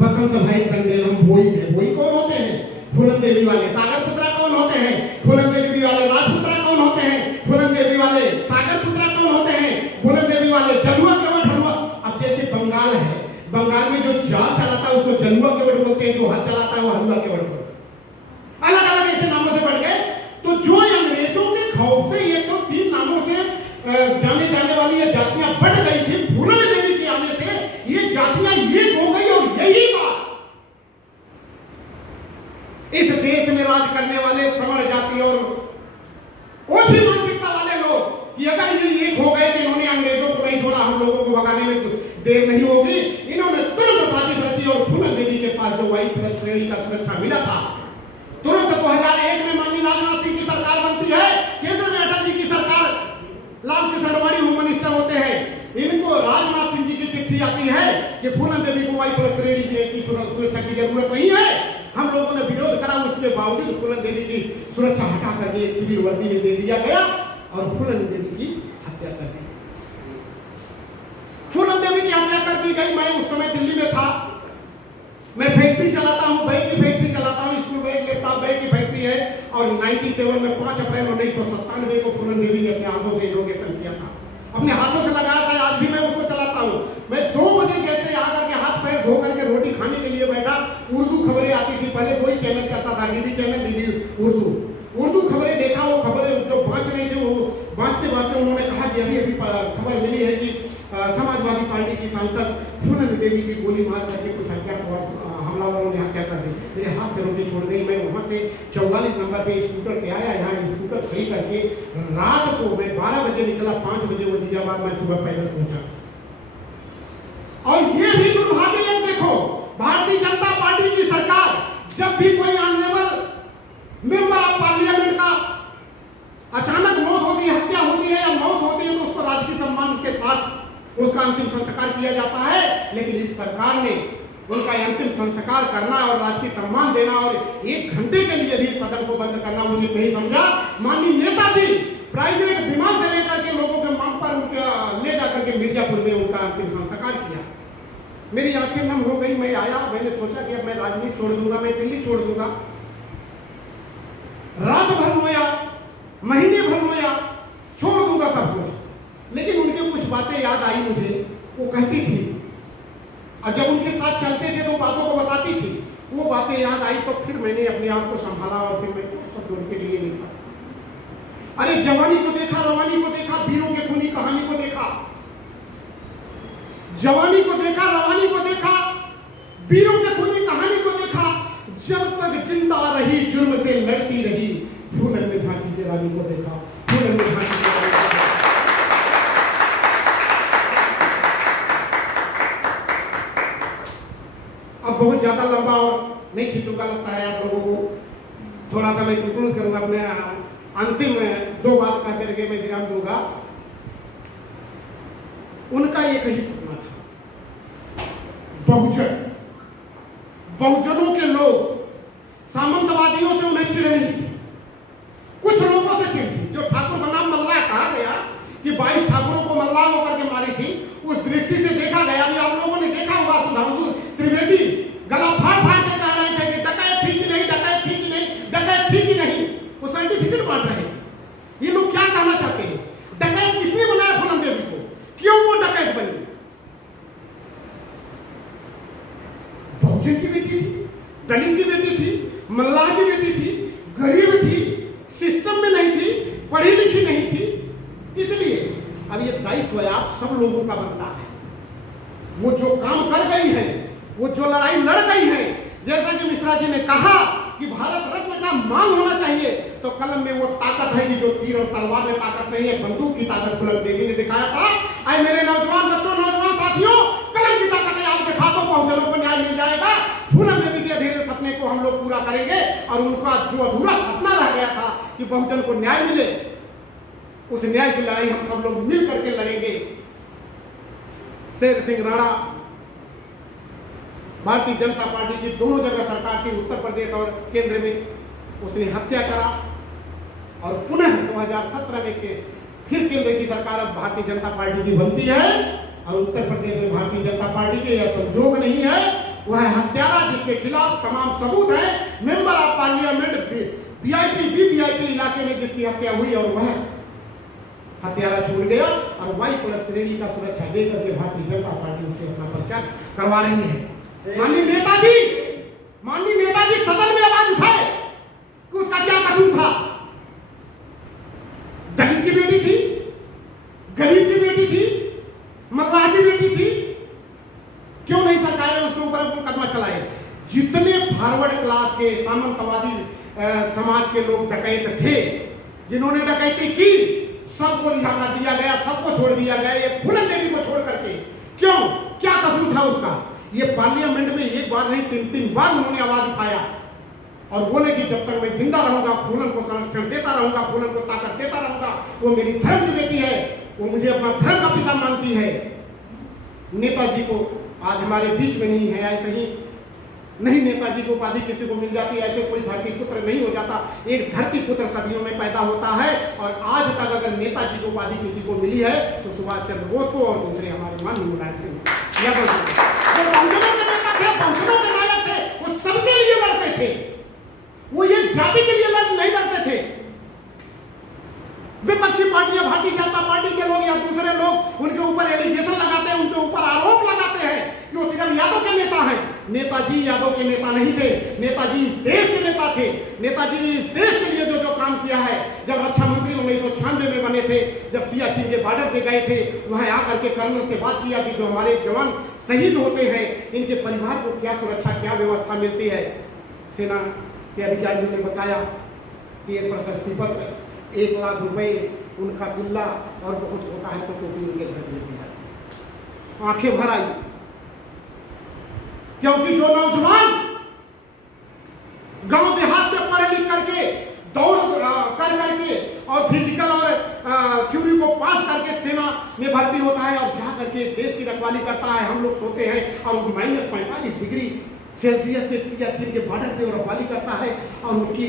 बसंत भाई टंडेल, हम भोई हैं। भोई कौन होते हैं? फूलन देवी वाले। सागर पुत्रा कौन होते हैं? फूलन देवी वाले। राजपुत्रा कौन होते हैं? फूलन देवी वाले। सागर पुत्रा कौन होते हैं? फूलन देवी वाले। जलुआ केवट, हलुआ। अब जैसे बंगाल है, बंगाल में जो जाल चलाता है उसको जलुआ केवट बोलते हैं, जो हाथ चलाता है वो हलुआ केवट बोलते हैं। अलग अलग ऐसे नामों से बढ़ गए। तो जो अंग्रेजों के खौफ से 103 नामों से जाने जाने वाली ये जातियां बढ़ गई थी, फूलन देवी के आने से ये जातियां एक हो गई। और यही बात इस देश में राज करने वाले श्रमण जाति और ओछी मानसिकता वाले लोग, कि अगर ये एक हो गए तो इन्होंने अंग्रेजों को नहीं छोड़ा, हम लोगों को भगाने में देर नहीं होगी, इन्होंने तुरंत साजिश रची। और फूलन देवी के पास जो वाई प्लस श्रेणी का सुरक्षा मिला था, तुरंत 2001 में माननीय राजनाथ सिंह की सरकार बनती है, केंद्र में अटल जी की सरकार, लाल कृष्ण आडवाणी होम मिनिस्टर होते हैं, इनको राजनाथ सिंह जी की चिट्ठी आती है कि फूलन देवी को वाई प्लस श्रेणी की सुरक्षा की जरूरत नहीं है। हम लोगों ने विरोध करा, उसके बावजूद फूलन देवी की सुरक्षा हटा करके एक सिविल वर्दी में दे दिया गया और फूलन देवी की हत्या कर दी। फूलन देवी की हत्या कर दी गई। मैं उस समय दिल्ली में था, मैं फैक्ट्री चलाता हूँ, बैग की फैक्ट्री चलाता हूँ, स्कूल बैग, लैपटॉप बैग की फैक्ट्री है। और 97 में 5 अप्रैल 1997 को फूलन देवी ने अपने हाथों से इनोग्रेशन किया था, अपने हाथों से लगाया था। आज भी मैं उसको चलाता हूँ। मैं 2 बजे जैसे आकर के हाथ पैर धो करके रोटी खाने के लिए बैठा, उर्दू खबरें आती थी, पहले 2 ही चैनल करता था, डीडी चैनल, डीडी उर्दू खबरें देखा। वो खबरें जो बाँच रही थी, वो बाँचते बाँचते उन्होंने कहा कि अभी खबर मिली है कि समाजवादी पार्टी की सांसद फूलन देवी की गोली मार करके कुछ हमलावरों ने हत्या कर दी। मेरे हाथ से रोटी छोड़ गई। मैं वहाँ से 44 नंबर पे स्कूटर से आया, यहाँ स्कूटर खड़ी करके रात को मैं 12 बजे निकला, 5 बजे वजीराबाद मैं सुबह पैदल पहुंचा। और ये भी दुर्भाग्य है, देखो भारतीय जनता पार्टी की सरकार जब भी कोई ऑनरेबल मेंबर ऑफ पार्लियामेंट का अचानक मौत होती है, हत्या होती है या मौत होती है, तो उसको राजकीय सम्मान के साथ उसका अंतिम संस्कार किया जाता है। लेकिन इस सरकार ने उनका अंतिम संस्कार करना और राजकीय सम्मान देना और 1 घंटे के लिए भी सदन को बंद करना उचित नहीं समझा। माननीय नेताजी प्राइवेट विमान से लेकर के लोगों के मांग पर उनके ले जाकर के मिर्जापुर में उनका अंतिम संस्कार किया। मेरी आंखें नम हो गई। मैं आया, मैंने सोचा कि अब मैं राजनीति छोड़ दूंगा, मैं दिल्ली छोड़ दूंगा। रात भर रोया, महीने भर रोया, छोड़ दूंगा सब कुछ। लेकिन उनकी कुछ बातें याद आई मुझे, वो कहती थी, और जब उनके साथ चलते थे तो बातों को बताती थी, वो बातें याद आई। तो फिर मैंने अपने आप को संभाला और फिर मैं सब उनके लिए लिखा। अरे जवानी को देखा, रवानी को देखा, वीरों के खूनी कहानी को देखा। जवानी को देखा, रवानी को देखा, वीरों के खूनी कहानी को देखा। जब तक जिंदा रही जुर्म से लड़ती रही। फूलन में झांसी की रानी को देखा, फूलन में झांसी की रानी को देखा। अब बहुत ज्यादा लंबा और नहीं खींचूंगा, लगता है आप लोगों को। थोड़ा सा मैं कंक्लूड करूंगा, अपने अंतिम 2 बात कह करके मैं विराम दूंगा। उनका एक ही सपना था, बहुजन। बहुजनों के लोग, सामंतवादियों से उन्हें चिढ़ नहीं थी, कुछ लोगों से चिढ़ थी। जो ठाकुर बनाम मल्लाह कहा गया कि 22 ठाकुरों को मल्लाह होकर के मारी थी, उस दृष्टि से देखा गया। अभी आप लोगों ने देखा होगा, सुधांशु त्रिवेदी गला फाड़ फाड़ के कह रहे थे कि डकैत थी कि नहीं, डकैत थी कि नहीं, डकैत थी कि नहीं। वो सर्टिफिकेट बांट रहे थे। ये लोग क्या कहना चाहते हैं? डकैत किसने बनाया फूलन देवी को? क्यों वो डकैत बनी? बहुजन की बेटी थी, दलित की बेटी थी, मल्लाह की बेटी थी, गरीब थी, सिस्टम में नहीं थी, पढ़ी लिखी नहीं थी। इसलिए अब ये दायित्व आप सब लोगों का बनता है। वो जो काम कर गई है, वो जो लड़ाई लड़ गई है, जैसा कि मिश्रा जी ने कहा कि भारत रत्न का मांग होना चाहिए, तो कलम में वो ताकत है कि जो तीर और तलवार में ताकत नहीं है, बंदूक की ताकत फूलन देवी ने दिखाया था। आए मेरे नौजवान बच्चों, नौजवान साथियों, कलम की ताकत है, आप दिखा दो, बहुजनों को न्याय मिल जाएगा। फूलन देवी के अधूरे सपने को हम लोग पूरा करेंगे और उनका जो अधूरा सपना रह गया था कि बहुजन को न्याय मिले, उस न्याय की लड़ाई हम सब लोग मिल करके लड़ेंगे। शेर सिंह राणा भारतीय जनता पार्टी की दोनों जगह सरकार थी, उत्तर प्रदेश और केंद्र में, उसने हत्या करा और पुनः 2017 में फिर केंद्र की सरकार अब भारतीय जनता पार्टी की बनती है और उत्तर प्रदेश में भारतीय जनता पार्टी के यह संजोग नहीं है। वह हत्यारा जिसके खिलाफ तमाम सबूत है, मेंबर ऑफ पार्लियामेंट वीवीआईपी इलाके में जिसकी हत्या हुई, और वह हत्यारा छूट गया और Y+ श्रेणी का सुरक्षा देकर के भारतीय जनता पार्टी उससे अपना प्रचार करवा रही है। माननीय नेताजी सदन में आवाज उठाए कि उसका क्या कसूर था। दलित की बेटी थी, गरीब की बेटी थी, मल्लाह की बेटी थी, क्यों नहीं सरकार ने उसके ऊपर मुकदमा चलाए? जितने फॉरवर्ड क्लास के सामंतवादी समाज के लोग डकैत थे, जिन्होंने डकैती की, सबको रिहा कर दिया गया, सबको छोड़ दिया गया, ये फूलन देवी को छोड़ करके। क्यों? क्या कसूर था उसका? ये पार्लियामेंट में 1 बार नहीं 3 बार उन्होंने आवाज उठाया और बोले कि जब तक मैं जिंदा रहूंगा, फूलन को संरक्षण देता रहूंगा, फूलन को ताकत देता रहूंगा। वो मेरी धर्म की बेटी है, वो मुझे अपना धर्म का पिता मानती है। नेताजी को आज हमारे बीच में नहीं है, ऐसे ही नहीं नेताजी को उपाधि किसी को मिल जाती है, ऐसे कोई धरती पुत्र नहीं हो जाता। एक धरती पुत्र सदियों में पैदा होता है और आज तक अगर नेताजी को उपाधि किसी को मिली है तो सुभाष चंद्र बोस को और दूसरे हमारे माननीय मुलायम सिंह यादव को। जो बहुजनों के नेता थे, बहुजनों के नायक थे, वो सबके लिए लड़ते थे, वो ये जाति के लिए नहीं लड़ते थे। विपक्षी पार्टियां, भारतीय जनता पार्टी के लोग या दूसरे लोग उनके ऊपर एलिगेशन लगाते हैं, उनके ऊपर आरोप लगाते हैं कि वो सिर्फ यादव के नेता हैं। नेताजी यादव के नेता नहीं थे, नेताजी इस देश के नेता थे। नेताजी ने इस देश के लिए जो काम किया है, जब रक्षा मंत्री 1996 98 में बने थे, जब सियाचिन के बॉर्डर पे गए थे, वहाँ आकर के कर्नल से बात किया कि जो हमारे जवान शहीद होते हैं, इनके परिवार को क्या सुरक्षा, क्या व्यवस्था मिलती है। सेना के अधिकारियों ने बताया कि एक प्रशस्ति पत्र, 1 लाख रुपए, उनका पिल्ला और बहुत होता है तो टोपी उनके घर भेज दिया। आंखें भर आई, क्योंकि जो नौजवान गांव देहात से पढ़ लिख करके दौड़ कर करके और फिजिकल और थ्योरी को पास करके सेना में भर्ती होता है और जा करके देश की रखवाली करता है, हम लोग सोते हैं और -45 डिग्री सेल्सियस पे सियाचिन के बॉर्डर पे रखवाली करता है, और उनकी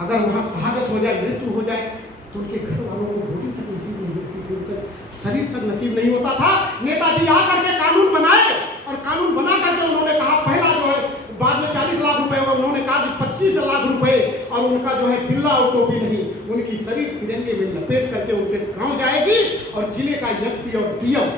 अगर वहाँ शहादत हो जाए, मृत्यु हो जाए, तो उनके घर वालों को भोगी तक नसीब नहीं होती थी, उनका शरीर तक नसीब नहीं होता था। नेताजी आकर के कानून बनाए, और कानून बना करके उन्होंने कहा, पहला जो है बाद में 40 लाख रुपए हुआ, उन्होंने कहा कि 25 लाख रुपए, और उनका जो है पिल्ला और टोपी नहीं, उनकी शरीर तिरंगे में लपेट करके उनके गांव जाएगी, और जिले का एसपी और डीएम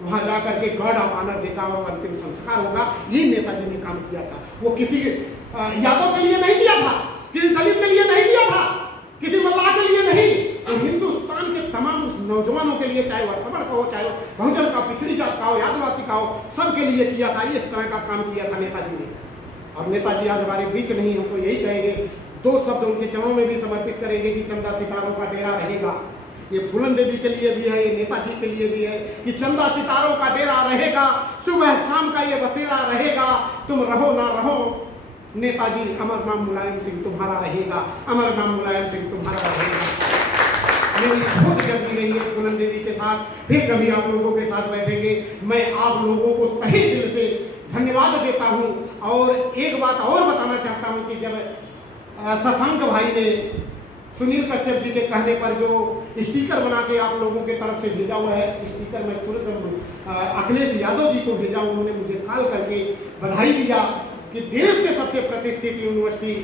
वहां जाकर के गार्ड ऑफ ऑनर देगा और अंतिम संस्कार होगा। ये नेताजी ने काम किया था। वो किसी यादव के लिए नहीं किया था, किसी दलित के लिए नहीं किया था, किसी मल्लाह के लिए नहीं, तो हिंदुस्तान के तमाम उस नौजवानों के लिए, चाहे वह सबर का हो, चाहे बहुजन का, पिछड़ी जात का हो, आदिवासी का हो, सबके लिए किया था। इस तरह का काम किया था नेताजी ने। और नेताजी आज हमारे बीच नहीं, हम तो यही कहेंगे, 2 शब्द उनके चरणों में भी समर्पित करेंगे कि चंदा सितारों का डेरा रहेगा। ये फूलन देवी के लिए भी है, ये नेताजी के लिए भी है कि चंदा सितारों का डेरा रहेगा, सुबह शाम का ये बसेरा रहेगा, तुम रहो ना रहो नेताजी, अमर नाम मुलायम सिंह तुम्हारा रहेगा, अमर नाम मुलायम सिंह तुम्हारा रहेगा। मेरी बहुत जल्दी रही है फूलन देवी के साथ, फिर कभी आप लोगों के साथ बैठेंगे। मैं आप लोगों को तहे दिल से धन्यवाद देता हूँ। और एक बात और बताना चाहता हूँ कि जब शशांक भाई ने सुनील कश्यप जी के कहने पर जो स्टिकर बना के आप लोगों के तरफ से भेजा हुआ है, स्टिकर मैं तुरंत अखिलेश यादव जी को भेजा, उन्होंने मुझे कॉल करके बधाई दिया कि देश के सबसे प्रतिष्ठित यूनिवर्सिटी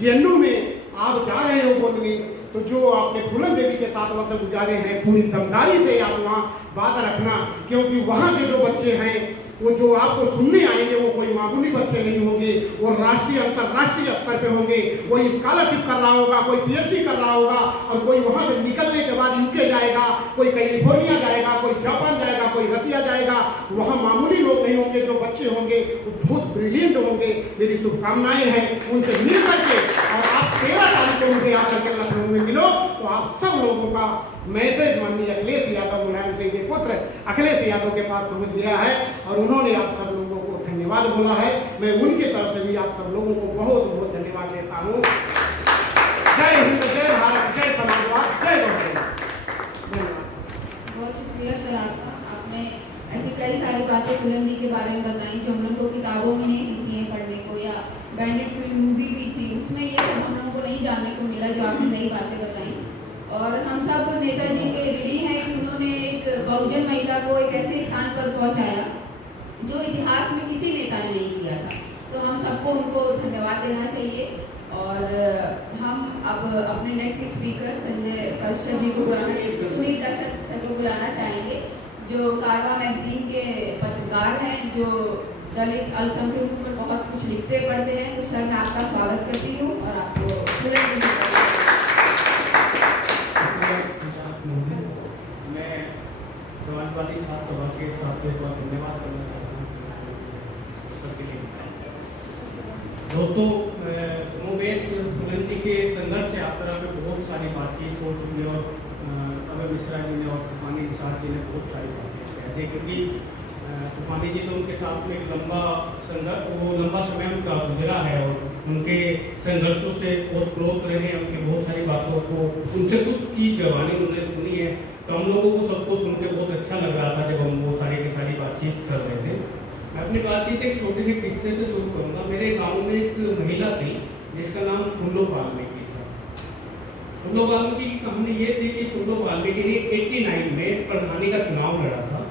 जेएनयू में आप जा रहे हो बोलने, तो जो आपने फूलन देवी के साथ वक्त गुजारे हैं, पूरी दमदारी से आप वहाँ बात रखना, क्योंकि वहाँ के जो बच्चे हैं वो जो आपको सुनने आएंगे वो कोई मामूली बच्चे नहीं होंगे, वो राष्ट्रीय अंतर्राष्ट्रीय स्तर पे होंगे। कोई स्कॉलरशिप कर रहा होगा, कोई पीएचडी कर रहा होगा, और कोई वहाँ से निकलने के बाद यूके जाएगा, कोई कैलिफोर्निया जाएगा, कोई जापान जाएगा, कोई रसिया जाएगा। वहाँ मामूली लोग नहीं होंगे, जो बच्चे होंगे वो बहुत ब्रिलियंट होंगे। मेरी शुभकामनाएं हैं उनसे मिल करके, और आप 13 तारीख को मुझे आकर के लखनऊ में मिलो, तो आप सब लोगों का मैसेज माननीय अखिलेश यादव मुलायम सिंह के पुत्र अखिलेश यादव के पास पहुंच गया है, और उन्होंने आप सब लोगों को धन्यवाद बोला है। मैं उनके तरफ से भी आप सब लोगों को बहुत बहुत धन्यवाद देता हूँ। जय हिंद, जय भारत, जय समाजवाद, जय गौरव। धन्यवाद। बहुत शुक्रिया सर आपका। आपने ऐसी कई सारी बातें फूलन जी के बारे में बताई जो हम लोग को किताबों में नहीं मिलती हैं पढ़ने को, या बैंडेड कोई मूवी भी थी उसमें ये सब हम लोगों को नहीं जानने को मिला, जो आपने नई बातें बताई। और हम सब नेताजी के ऋणी हैं कि उन्होंने एक बहुजन महिला को एक ऐसे स्थान पर पहुंचाया जो इतिहास में किसी नेता ने नहीं किया था। तो हम सबको उनको धन्यवाद देना चाहिए। और हम अब अपने नेक्स्ट स्पीकर संजय कश्यप जी को सुनील कश्यप सर को बुलाना चाहेंगे, जो कारवां मैगजीन के पत्रकार हैं, जो दलित अल्पसंख्यकों पर बहुत कुछ लिखते पढ़ते हैं। तो सर मैं आपका स्वागत करती हूँ और आपको मैं समाजवादी छात्र सभा के साथियों का धन्यवाद करना चाहता हूँ सबके लिए। दोस्तों, मोमेश फूलन जी के संघर्ष यात्रा में बहुत सारी बातचीत हो चुकी है, और अभय मिश्रा जी ने और तूफानी निषाद जी ने बहुत सारी बातें कह दी, क्योंकि तूफानी जी तो उनके साथ में एक लंबा समय उनका गुजरा है, और उनके संघर्षों से बहुत क्रोध रहे हैं, उनकी बहुत सारी बातों को उनसे खुद की जवानी उन्होंने सुनी है। तो हम लोगों को सबको सुन के बहुत अच्छा लग रहा था जब हम वो सारी की सारी बातचीत कर रहे थे। मैं अपनी बातचीत एक छोटे से किस्से से शुरू करूँगा। मेरे गाँव में एक महिला थी जिसका नाम फूलो वाल्मीकि था। फूलो वाल्मीकि की कहानी ये थी कि फूलो वाल्मीकि ने 89 में प्रधानी का चुनाव लड़ा था,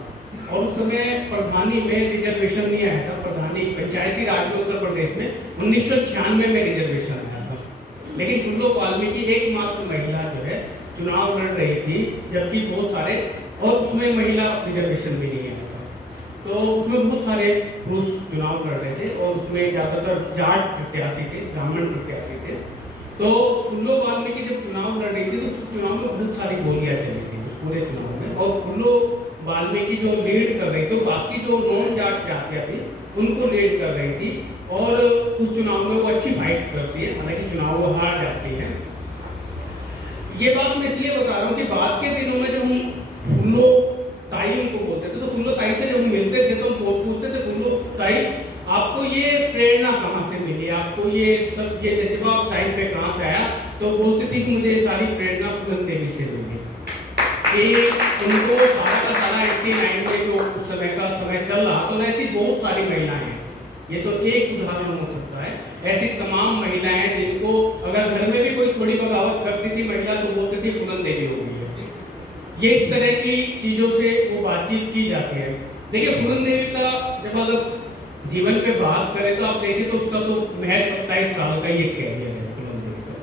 और उस समय प्रधानी में रिजर्वेशन नहीं आया था। प्रधानी पंचायती राज में उत्तर प्रदेश में 1996 में रिजर्वेशन आया था, लेकिन फूलो वाल्मीकि एकमात्र महिला जो है चुनाव लड़ रही थी, जबकि बहुत सारे, और उसमें महिला रिजर्वेशन भी नहीं आया था। तो उसमें बहुत सारे पुरुष चुनाव लड़ रहे थे, और उसमें ज़्यादातर जाट प्रत्याशी थे, ब्राह्मण प्रत्याशी थे। तो फुल्लो वाल्मीकि जब चुनाव लड़ रही थी तो उस चुनाव में बहुत सारी गोलियां चली थी उस पूरे चुनाव में, और फुल्लो वाल्मीकि जो लीड कर रही थी, बाकी जो नॉन जाट जाते अभी उनको लीड कर रही थी, और उस चुनाव में वो अच्छी फाइट करती है, हालांकि चुनाव वो हार जाती है। ये बात मैं इसलिए बता रहा हूँ कि बाद के दिनों में जब हम फुल्लो ताई उनको बोलते थे, तो फुल्लो ताई से जब हम मिलते थे तो पूछते थे, फुल्लो ताई आपको ये प्रेरणा कहाँ से मिली, आपको ये सब ये जज्बा उस टाइम पे कहाँ से आया? तो बोलती थी कि मुझे सारी प्रेरणा फूलन देवी से मिली, कि उनको सारा का सारा 89 में जो उस समय का समय चल रहा, तो ऐसी बहुत सारी महिलाएं हैं, ये तो एक उदाहरण हो सकता है, ऐसी तमाम महिलाएं जिनको अगर घर में भी कोई थोड़ी बगावत करती थी महिला तो बोलती थी फूलन देवी हो गई है। ये इस तरह की चीजों से वो बातचीत की जाती है। देखिए फूलन देवी का जब अगर जीवन पे बात करें तो आप देखिए तो उसका तो महज 27 साल का ये कैरियर है फूलन देवी का।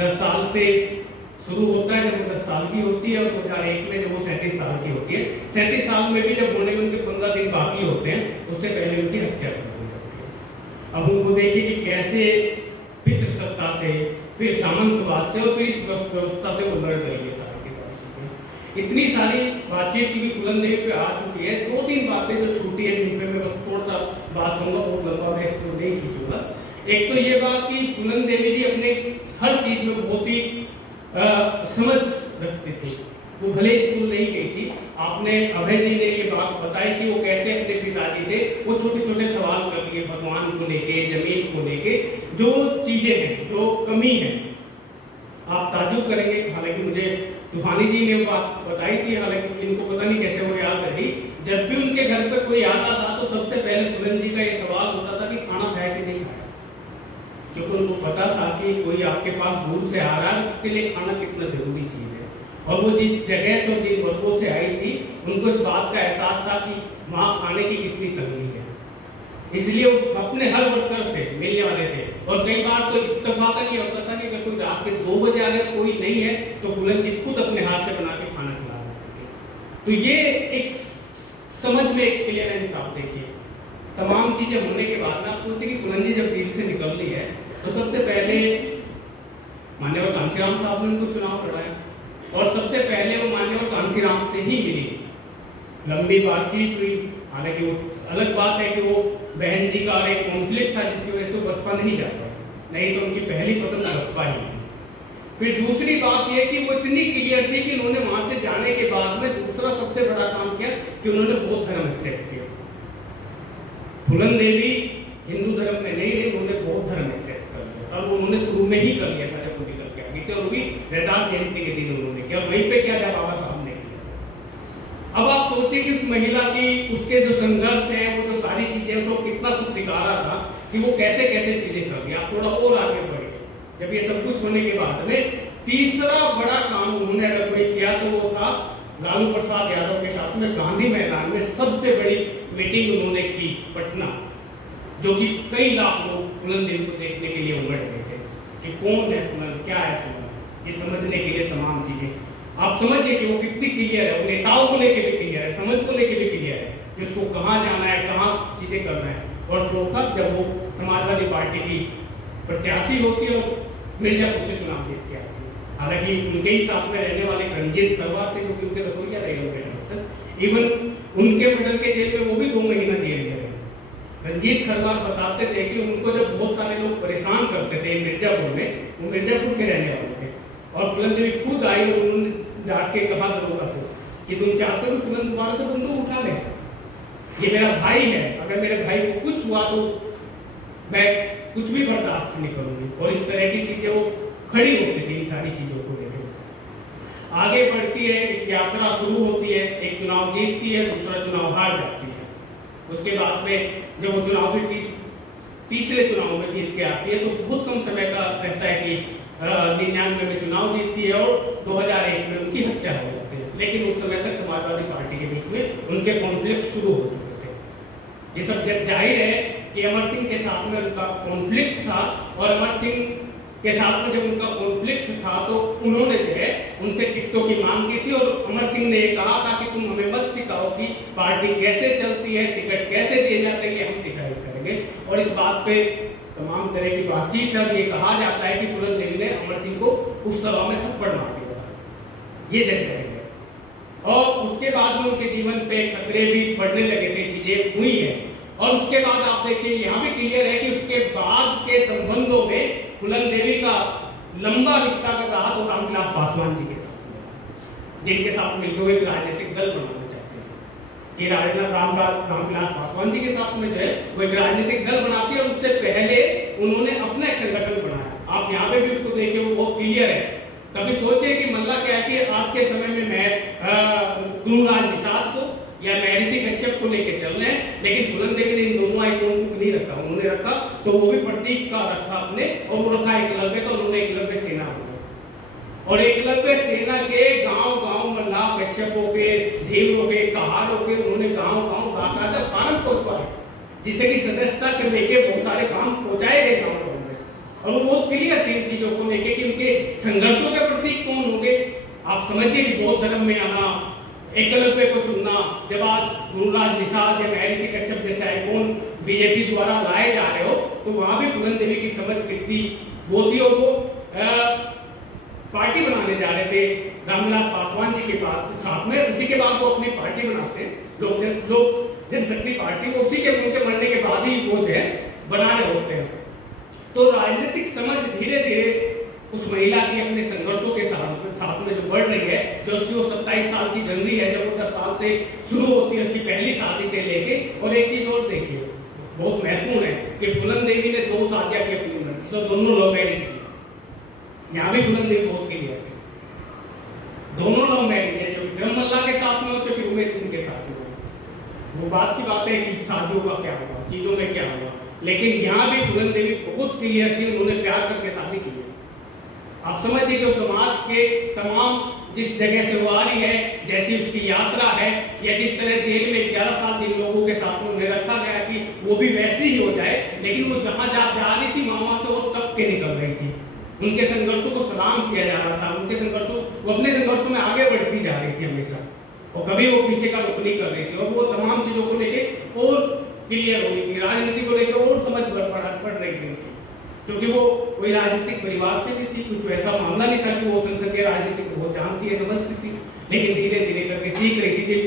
10 साल से शुरू होता है, जब वो 10 साल की होती है, और 2001 में जब वो 37 साल की होती है, 37 साल में भी जब होने में उनके 15 दिन बाकी होते हैं, उससे पहले उनकी हत्या कर दी जाती है। अब उनको देखिए कि कैसे पितृसत्ता से, फिर सामंतवाद से, और फिर इस व्यवस्था से वो लड़ रही है सारी की सारी चीजें। इतनी सारी बातचीत की फूलन देवी पे आ चुकी है, 2-3 बातें जो छूटी है जिन पे मैं बस थोड़ा सा बात करूंगा, बहुत लंबा मैं इसको नहीं खींचूंगा। एक तो ये बात कि फूलन देवी जी अपने हर चीज में बहुत ही समझ रखते थे, वो भले स्कूल नहीं गई थी। आपने अभय जी ने ये बात बताई कि वो कैसे अपने पिताजी से वो छोटे छोटे सवाल कर लिए भगवान को लेके, जमीन को लेके, जो चीजें हैं, जो कमी है, आप ताज्जुब करेंगे। हालांकि मुझे तूफानी जी ने बात बताई थी, हालांकि इनको पता नहीं कैसे वो याद रही, जब भी उनके घर पे कोई आता था तो सबसे पहले फूलन जी का ये सवाल होता था कि खाना खाया कि नहीं खाया, क्योंकि उनको पता था कि कोई आपके पास दूर से आ रहा है, उसके लिए खाना कितना जरूरी चीज है। और वो जिस जगह से, जिन वर्गों से आई थी, उनको इस बात का एहसास था कि वहाँ खाने की कितनी तंगी है, इसलिए उस अपने हर वर्कर से, मिलने वाले से, और कई बार तो इत्तेफाकन ये होता था कि अगर कोई रात के 2 बजे अगर कोई नहीं है तो फूलन जी खुद अपने हाथ से बना के खाना खिला देते थे। तो ये एक समझ में एक क्लियरेंस आप देखिए। तमाम चीजें होने के बाद ना आप सोचिए कि फूलन जी जब जेल से निकल ली है तो सबसे पहले मान्यवर कांशीराम साहब ने उनको चुनाव लड़ाया, और सबसे पहले वो मान्यवर कांशीराम से ही मिली, लंबी बातचीत हुई। हालांकि वो अलग बात है कि वो बहन जी का एक कॉन्फ्लिक्ट था जिसकी वजह से बसपा नहीं जाता, नहीं तो उनकी पहली पसंद बसपा ही थी। फिर दूसरी बात यह कि वो इतनी क्लियर थी कि उन्होंने वहां से जाने के बाद में दूसरा सबसे बड़ा काम किया कि उन्होंने बौद्ध धर्म एक्सेप्ट किया। फूलन देवी हिंदू धर्म में नहीं रही, उन्होंने बौद्ध धर्म एक्सेप्ट कर लिया, और उन्होंने शुरू में ही कर लिया था जब वो निकल के आ गई थी, और भी रैदास जयंती के दिन उन्होंने किया, वहीं पे क्या जब बाबा साहब ने किया। अब आप सोचिए कि उस महिला की, उसके जो संघर्ष है, वो जो सारी चीजें, उसको कितना कुछ सिखा रहा था कि वो कैसे कैसे चीजें कर दी। आप थोड़ा और आगे बढ़े, जब ये सब कुछ होने के बाद में तीसरा बड़ा काम उन्होंने अगर कोई किया तो वो था लालू प्रसाद यादव के साथ में गांधी मैदान में सबसे बड़ी मीटिंग उन्होंने की पटना, जो कि कई लाख लोग फूलन देवी को देखने के लिए उमड़ गए थे कि कौन है फूलन, क्या है फूलन, ये समझने के लिए तमाम चीजें। आप समझिए कि वो कितनी क्लियर है, वो नेताओं को लेके भी क्लियर है, समझ को लेके भी क्लियर है कि उसको कहाँ जाना है, कहाँ चीजें करना है। और चौथा, जब वो समाजवादी पार्टी की प्रत्याशी होती है और मिर्जापुर से चुनाव जीत के आती है, हालांकि उनके ही साथ में रहने वाले रंजीत खरवार थे जो कि उनके रसोईया रहे होंगे, इवन उनके मेडल के जेल में वो भी 2 महीना जेल में रहे। रंजीत खरवार बताते थे कि उनको जब बहुत सारे लोग परेशान करते थे मिर्जापुर में, वो मिर्जापुर के रहने वाले थे, और फूलन देवी खुद आई और उन्होंने डांट के कहा दरोगा को कि तुम चाहते हो फूलन दोबारा से बंदूक उठा ले, ये मेरा भाई है, अगर मेरे भाई को कुछ हुआ तो मैं कुछ भी बर्दाश्त नहीं करूंगी। और इस तरह की चीजें वो खड़ी होती थी इन सारी चीजों को लेकर। आगे बढ़ती है, एक यात्रा शुरू होती है, एक चुनाव जीतती है, दूसरा चुनाव हार जाती है। उसके बाद में जब वो चुनाव फिर तीसरे चुनाव में जीत के आती है तो बहुत कम समय का रहता है कि 99 में चुनाव जीतती है और 2001 में उनकी हत्या हो जाती है। लेकिन उस समय तक समाजवादी पार्टी के बीच में उनके कॉन्फ्लिक्ट शुरू हो चुके थे। ये सब जाहिर है कि अमर सिंह के साथ में उनका कॉन्फ्लिक्ट था, और अमर सिंह के साथ में जब उनका कॉन्फ्लिक्ट था तो उन्होंने जो है उनसे टिकटों की मांग की थी, और अमर सिंह ने ये कहा था कि तुम हमें मत सिखाओ कि पार्टी कैसे चलती है, टिकट कैसे दिए जाते हैं, ये हम डिसाइड करेंगे। और इस बात पे तमाम तरह की बातचीत है। ये कहा जाता है कि फूलन देवी ने अमर सिंह को उस सभा में थप्पड़ मार दिया, ये जग जाएगा। और उसके बाद में उनके जीवन पे खतरे भी बढ़ने लगे थे, चीजें हुई है। और उसके बाद आप देखिए यहाँ भी क्लियर है कि उसके बाद के संबंधों में फूलन देवी का लंबा रिश्ता कर रहा तो रामविलास पासवान जी के साथ, जिनके साथ मिलकर वो एक राजनीतिक दल बनाना चाहते हैं कि रामविलास पासवान जी के साथ में जो है वो एक राजनीतिक दल बनाती है। और उससे पहले उन्होंने अपना एक संगठन बनाया। आप यहाँ पे भी उसको देखिए, वो बहुत क्लियर है। कभी सोचे कि मल्ला क्या है कि आज के समय में मैं गुरुराज निषाद को या महर्षि कश्यप को लेके चल रहे हैं, लेकिन फूलन देवी ने इन दोनों आइकॉन को नहीं रखा। उन्होंने रखा तो वो भी प्रतीक का रखा अपने, और वो रखा एकलव्य का। उन्होंने एकलव्य सेना बनाई और एकलव्य सेना के गांव-गांव मल्ला कश्यपों के, धीवरों के, कहारों के उन्होंने गांव-गांव बाकायदा फार्म पहुंचवाए, जिसे कि सदस्यता के लेके बहुत सारे फार्म पहुंचाए गए गांव में। और वो बहुत क्लियर थी इन चीजों को लेके कि उनके संघर्षों के प्रतीक कौन होंगे। आप समझिए कि बौद्ध धर्म में आना, एकलव्य को चुनना, जब आप गुरुराज निषाद या महर्षि कश्यप जैसे आइकॉन बीजेपी द्वारा लाए जा रहे हो, तो वहां भी फूलन देवी की समझ कितनी वो थी। और वो पार्टी बनाने जा रहे थे रामविलास पासवान जी के साथ में। उसी के बाद वो अपनी पार्टी बनाते हैं, लोक जनशक्ति पार्टी। वो उसी के उनके मरने के बाद ही वो जो है बना रहे होते हैं। तो राजनीतिक समझ धीरे धीरे उस महिला की अपने संघर्षों के साथ में जो बढ़ रही है, जो उसकी वो 27 साल की जन रही है, जब वो 10 साल से शुरू होती है उसकी पहली शादी से लेके। और एक चीज और देखिए, बहुत महत्वपूर्ण है कि फूलन देवी ने 2 शादियां की अपनी मर्जी से, दोनों लव मैरिज की। यहाँ भी फूलन देवी बहुत क्लियर थी, दोनों लव मैरिज है, जो विक्रम मल्ला के साथ में हो, चाहे उमेश सिंह के साथ में हो। वो बात की बात है कि शादियों का क्या हुआ, चीजों में क्या हुआ। लेकिन यहाँ भी फूलन देवी बहुत क्लियर थी, उन्होंने प्यार करके शादी की है। आप समझिए कि समाज के तमाम जिस जगह से वो आ रही है, जैसी उसकी यात्रा है, या जिस तरह जेल में 11 साल जिन लोगों के साथ में उन्हें रखा गया कि वो भी वैसी ही हो जाए, लेकिन वो जहां जा रही थी वहां से वो तब के निकल रही थी। उनके संघर्षों को सलाम किया जा रहा था, उनके संघर्षों, वो अपने संघर्षों में आगे बढ़ती जा रही थी हमेशा, और कभी वो पीछे का रुख नहीं कर रही थी। और वो तमाम चीजों को लेके और क्लियर हो रही थी, राजनीति को लेकर और समझ पड़ रही थी, क्योंकि वो कोई राजनीतिक परिवार से भी थी। कुछ वैसा मामला नहीं था कि वो संसदीय राजनीति को बहुत जानती है, समझती थी, लेकिन धीरे धीरे करके सीख रही थी।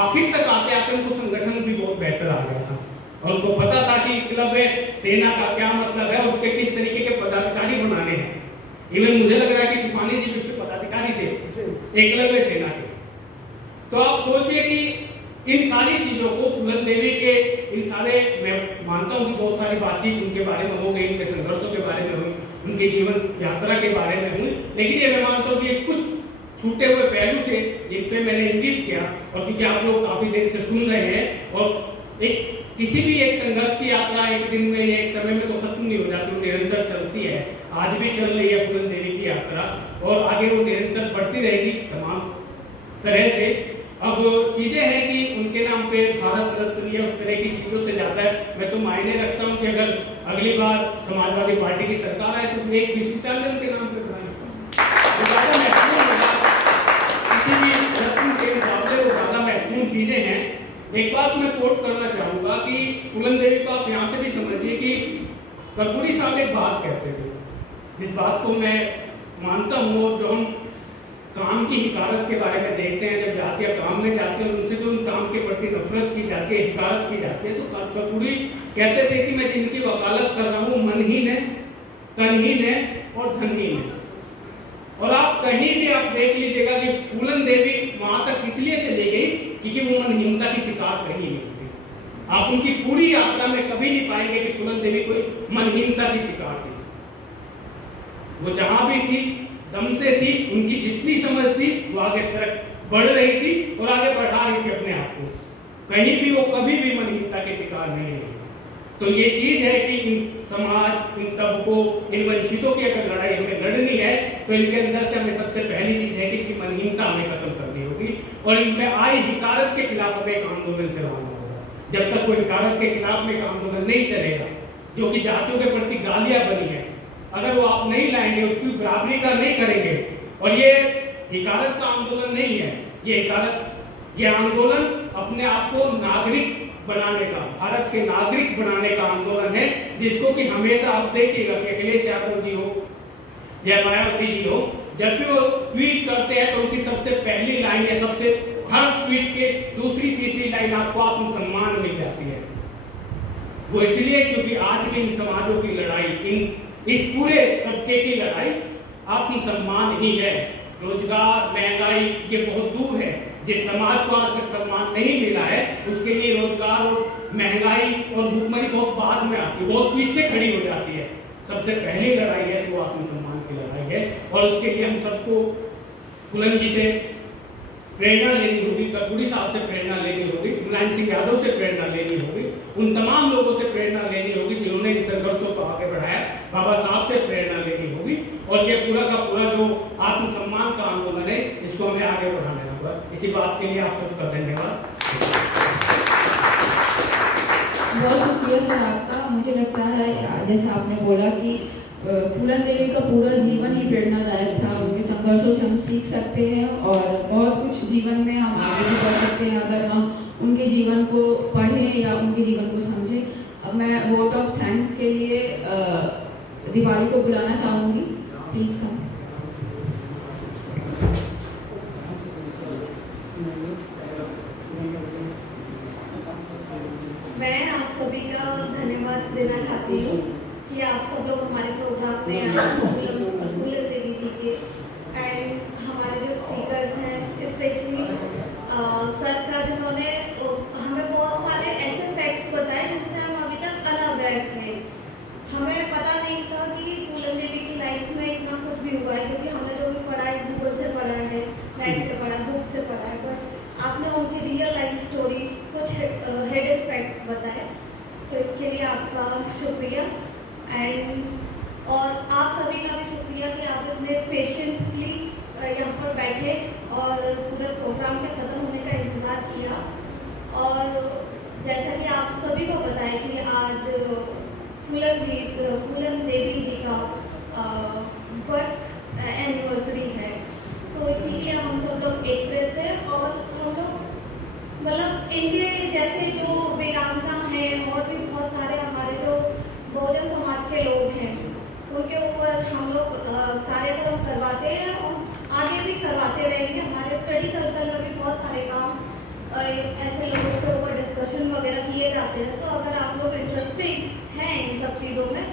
आखिर तक आते आते उनको संगठन भी बहुत बेहतर आ गया था, और उनको पता था कि एकलव्य सेना का क्या मतलब है और उसके किस तरीके के पदाधिकारी बनाने हैं। इवन मुझे लग रहा है कि तूफानी जी भी उसके पदाधिकारी थे एकलव्य सेना के। तो आप सोचिए कि इन सारी चीजों को फूलन देवी के इन सारे, मैं मानता हूँ कि बहुत सारी बातचीत उनके बारे में हो गई, उनके संघर्षों के बारे में हुई, उनके जीवन यात्रा के बारे में हुई, लेकिन ये मैं मानता हूँ कि ये कुछ छूटे हुए पहलू थे जिन पे मैंने इंगित किया। और क्योंकि आप लोग काफी देर से सुन रहे हैं, और एक किसी भी एक संघर्ष की यात्रा एक दिन में या एक समय में तो खत्म नहीं हो जाती, वो निरंतर चलती है। आज भी चल रही है फूलन देवी की यात्रा, और आगे वो निरंतर बढ़ती रहेगी तमाम तरह से। अब चीजें हैं कि उनके नाम पे भारत रत्न या उस तरह की चीजों से जाता है। मैं तो मायने रखता हूँ कि अगर अगली बार समाजवादी पार्टी की सरकार आए तो एक विश्वविद्यालय उनके नाम पे बनाए, किसी भी रत्न के मुकाबले वो ज्यादा महत्वपूर्ण चीजें हैं। एक बात मैं कोट करना चाहूंगा कि फूलन देवी को आप यहाँ से भी समझिए कि कर्पूरी साहब एक बात कहते थे, जिस बात को मैं मानता हूँ, जो हम काम की हिकारत के बारे में देखते हैं, जब जाती है काम में जाते हैं, उनसे जो उन काम के प्रति नफरत की जाती है, हिकारत की जाती है, तो कर्पूरी कहते थे कि मैं जिनकी वकालत कर रहा हूँ मनहीन है, तनहीन है और धनहीन है। और आप कहीं भी आप देख लीजिएगा कि फूलन देवी वहां तक इसलिए चली गई क्योंकि वो मनहीनता की शिकार कहीं नहीं थी। आप उनकी पूरी यात्रा में कभी नहीं पाएंगे कि फूलन देवी कोई मनहीनता की शिकार थी। वो जहां भी थी दम से थी, उनकी जितनी समझ थी वो आगे तरफ बढ़ रही थी और आगे बढ़ा रही थी अपने आप को। कहीं भी वो कभी भी मनहीनता के शिकार नहीं हुई। तो ये चीज है कि इन समाज, इन तबकों, इन वंचितों की अगर लड़ाई हमें लड़नी है तो इनके अंदर से हमें सबसे पहली चीज है कि इनकी मनहीनता हमें खत्म करनी होगी, और इनमें आई हिकारत के खिलाफ हमें एक आंदोलन चलाना होगा। जब तक कोई हिकारत के खिलाफ में एक आंदोलन नहीं चलेगा, जो कि जातियों के प्रति गालियां बनी है, अगर वो आप नहीं लाएंगे, उसकी बराबरी का नहीं करेंगे, और ये हिकारत का आंदोलन नहीं है, ये हिकारत, ये आंदोलन अपने आप को नागरिक बनाने का, भारत के नागरिक बनाने का आंदोलन है, जिसको कि हमेशा आप देखिएगा कि अखिलेश यादव जी हो या मायावती जी हो, जब भी वो ट्वीट करते हैं तो उनकी सबसे पहली लाइन या सबसे हर ट्वीट के दूसरी तीसरी लाइन आपको आत्मसम्मान मिल जाती है। वो इसलिए क्योंकि आज के इन समाजों की लड़ाई, इस पूरे तबके की लड़ाई आत्मसम्मान ही है। रोजगार, महंगाई ये बहुत दूर है। जिस समाज को आज तक सम्मान नहीं मिला है, उसके लिए रोजगार और महंगाई और भूखमरी बहुत बाद में आती है, बहुत पीछे खड़ी हो जाती है। सबसे पहली लड़ाई है तो आत्मसम्मान की लड़ाई है, और उसके लिए हम सबको फूलन जी से प्रेरणा लेनी होगी, कर्पूरी साहब से प्रेरणा लेनी होगी, मुलायम सिंह यादव से प्रेरणा लेनी होगी, उन तमाम लोगों से प्रेरणा लेनी होगी जिन्होंने इन संघर्षों को आगे बढ़ाया। बाबा साहब से प्रेरणा लेनी होगी, और ये पूरा का पूरा जो आत्मसम्मान का आंदोलन है, इसको हमें आगे बढ़ाना होगा। इसी बात के लिए आप सबका धन्यवाद। बहुत शुक्रिया सर आपका। मुझे लगता है जैसे आपने बोला कि फूलन देवी का पूरा जीवन ही प्रेरणादायक था। उनके संघर्षों से हम सीख सकते हैं और बहुत कुछ जीवन में हम आगे भी बढ़ सकते हैं अगर हम उनके जीवन को पढ़ें या उनके जीवन को समझें। अब मैं वोट ऑफ थैंक्स के लिए दिवाली को बुलाना चाहूँगी, प्लीज़ कम। मैं आप सभी का धन्यवाद देना चाहती हूँ कि आप सब लोग हमारे प्रोग्राम में आए, फूलन देवी जी के, एंड हमारे जो स्पीकर्स हैं, स्पेशली सर का, जिन्होंने हमें बहुत सारे ऐसे फैक्ट्स बताए जिनसे हम अभी तक अनअवेयर थे। हमें पता नहीं था कि फूलन देवी की लाइफ में इतना कुछ भी हुआ है, क्योंकि हमने जो भी पढ़ा है गूगल से पढ़ा है, नेट से पढ़ा है, बुक से पढ़ा है, बट आपने उनकी रियल लाइफ स्टोरी, कुछ हिडन फैक्ट्स बताए, तो इसके लिए आपका शुक्रिया। एंड और आप सभी का भी शुक्रिया कि आप इतने पेशेंटली यहाँ पर बैठे और पूरे प्रोग्राम के ख़त्म होने का इंतज़ार किया। और जैसा कि आप सभी को पता है कि आज फूलन देवी जी का बर्थ एनिवर्सरी है, तो इसीलिए हम सब लोग एकत्रित थे। और हम लोग मतलब इनके जैसे जो वीरांगना हैं और भी बहुत सारे हमारे जो बहुजन समाज के लोग हैं, उनके ऊपर हम लोग कार्यक्रम करवाते हैं और आगे भी करवाते रहेंगे। हमारे स्टडी सर्कल में भी बहुत सारे काम ऐसे लोगों के ऊपर डिस्कशन वगैरह किए जाते हैं। तो अगर आप लोग इंटरेस्टेड हैं इन सब चीज़ों में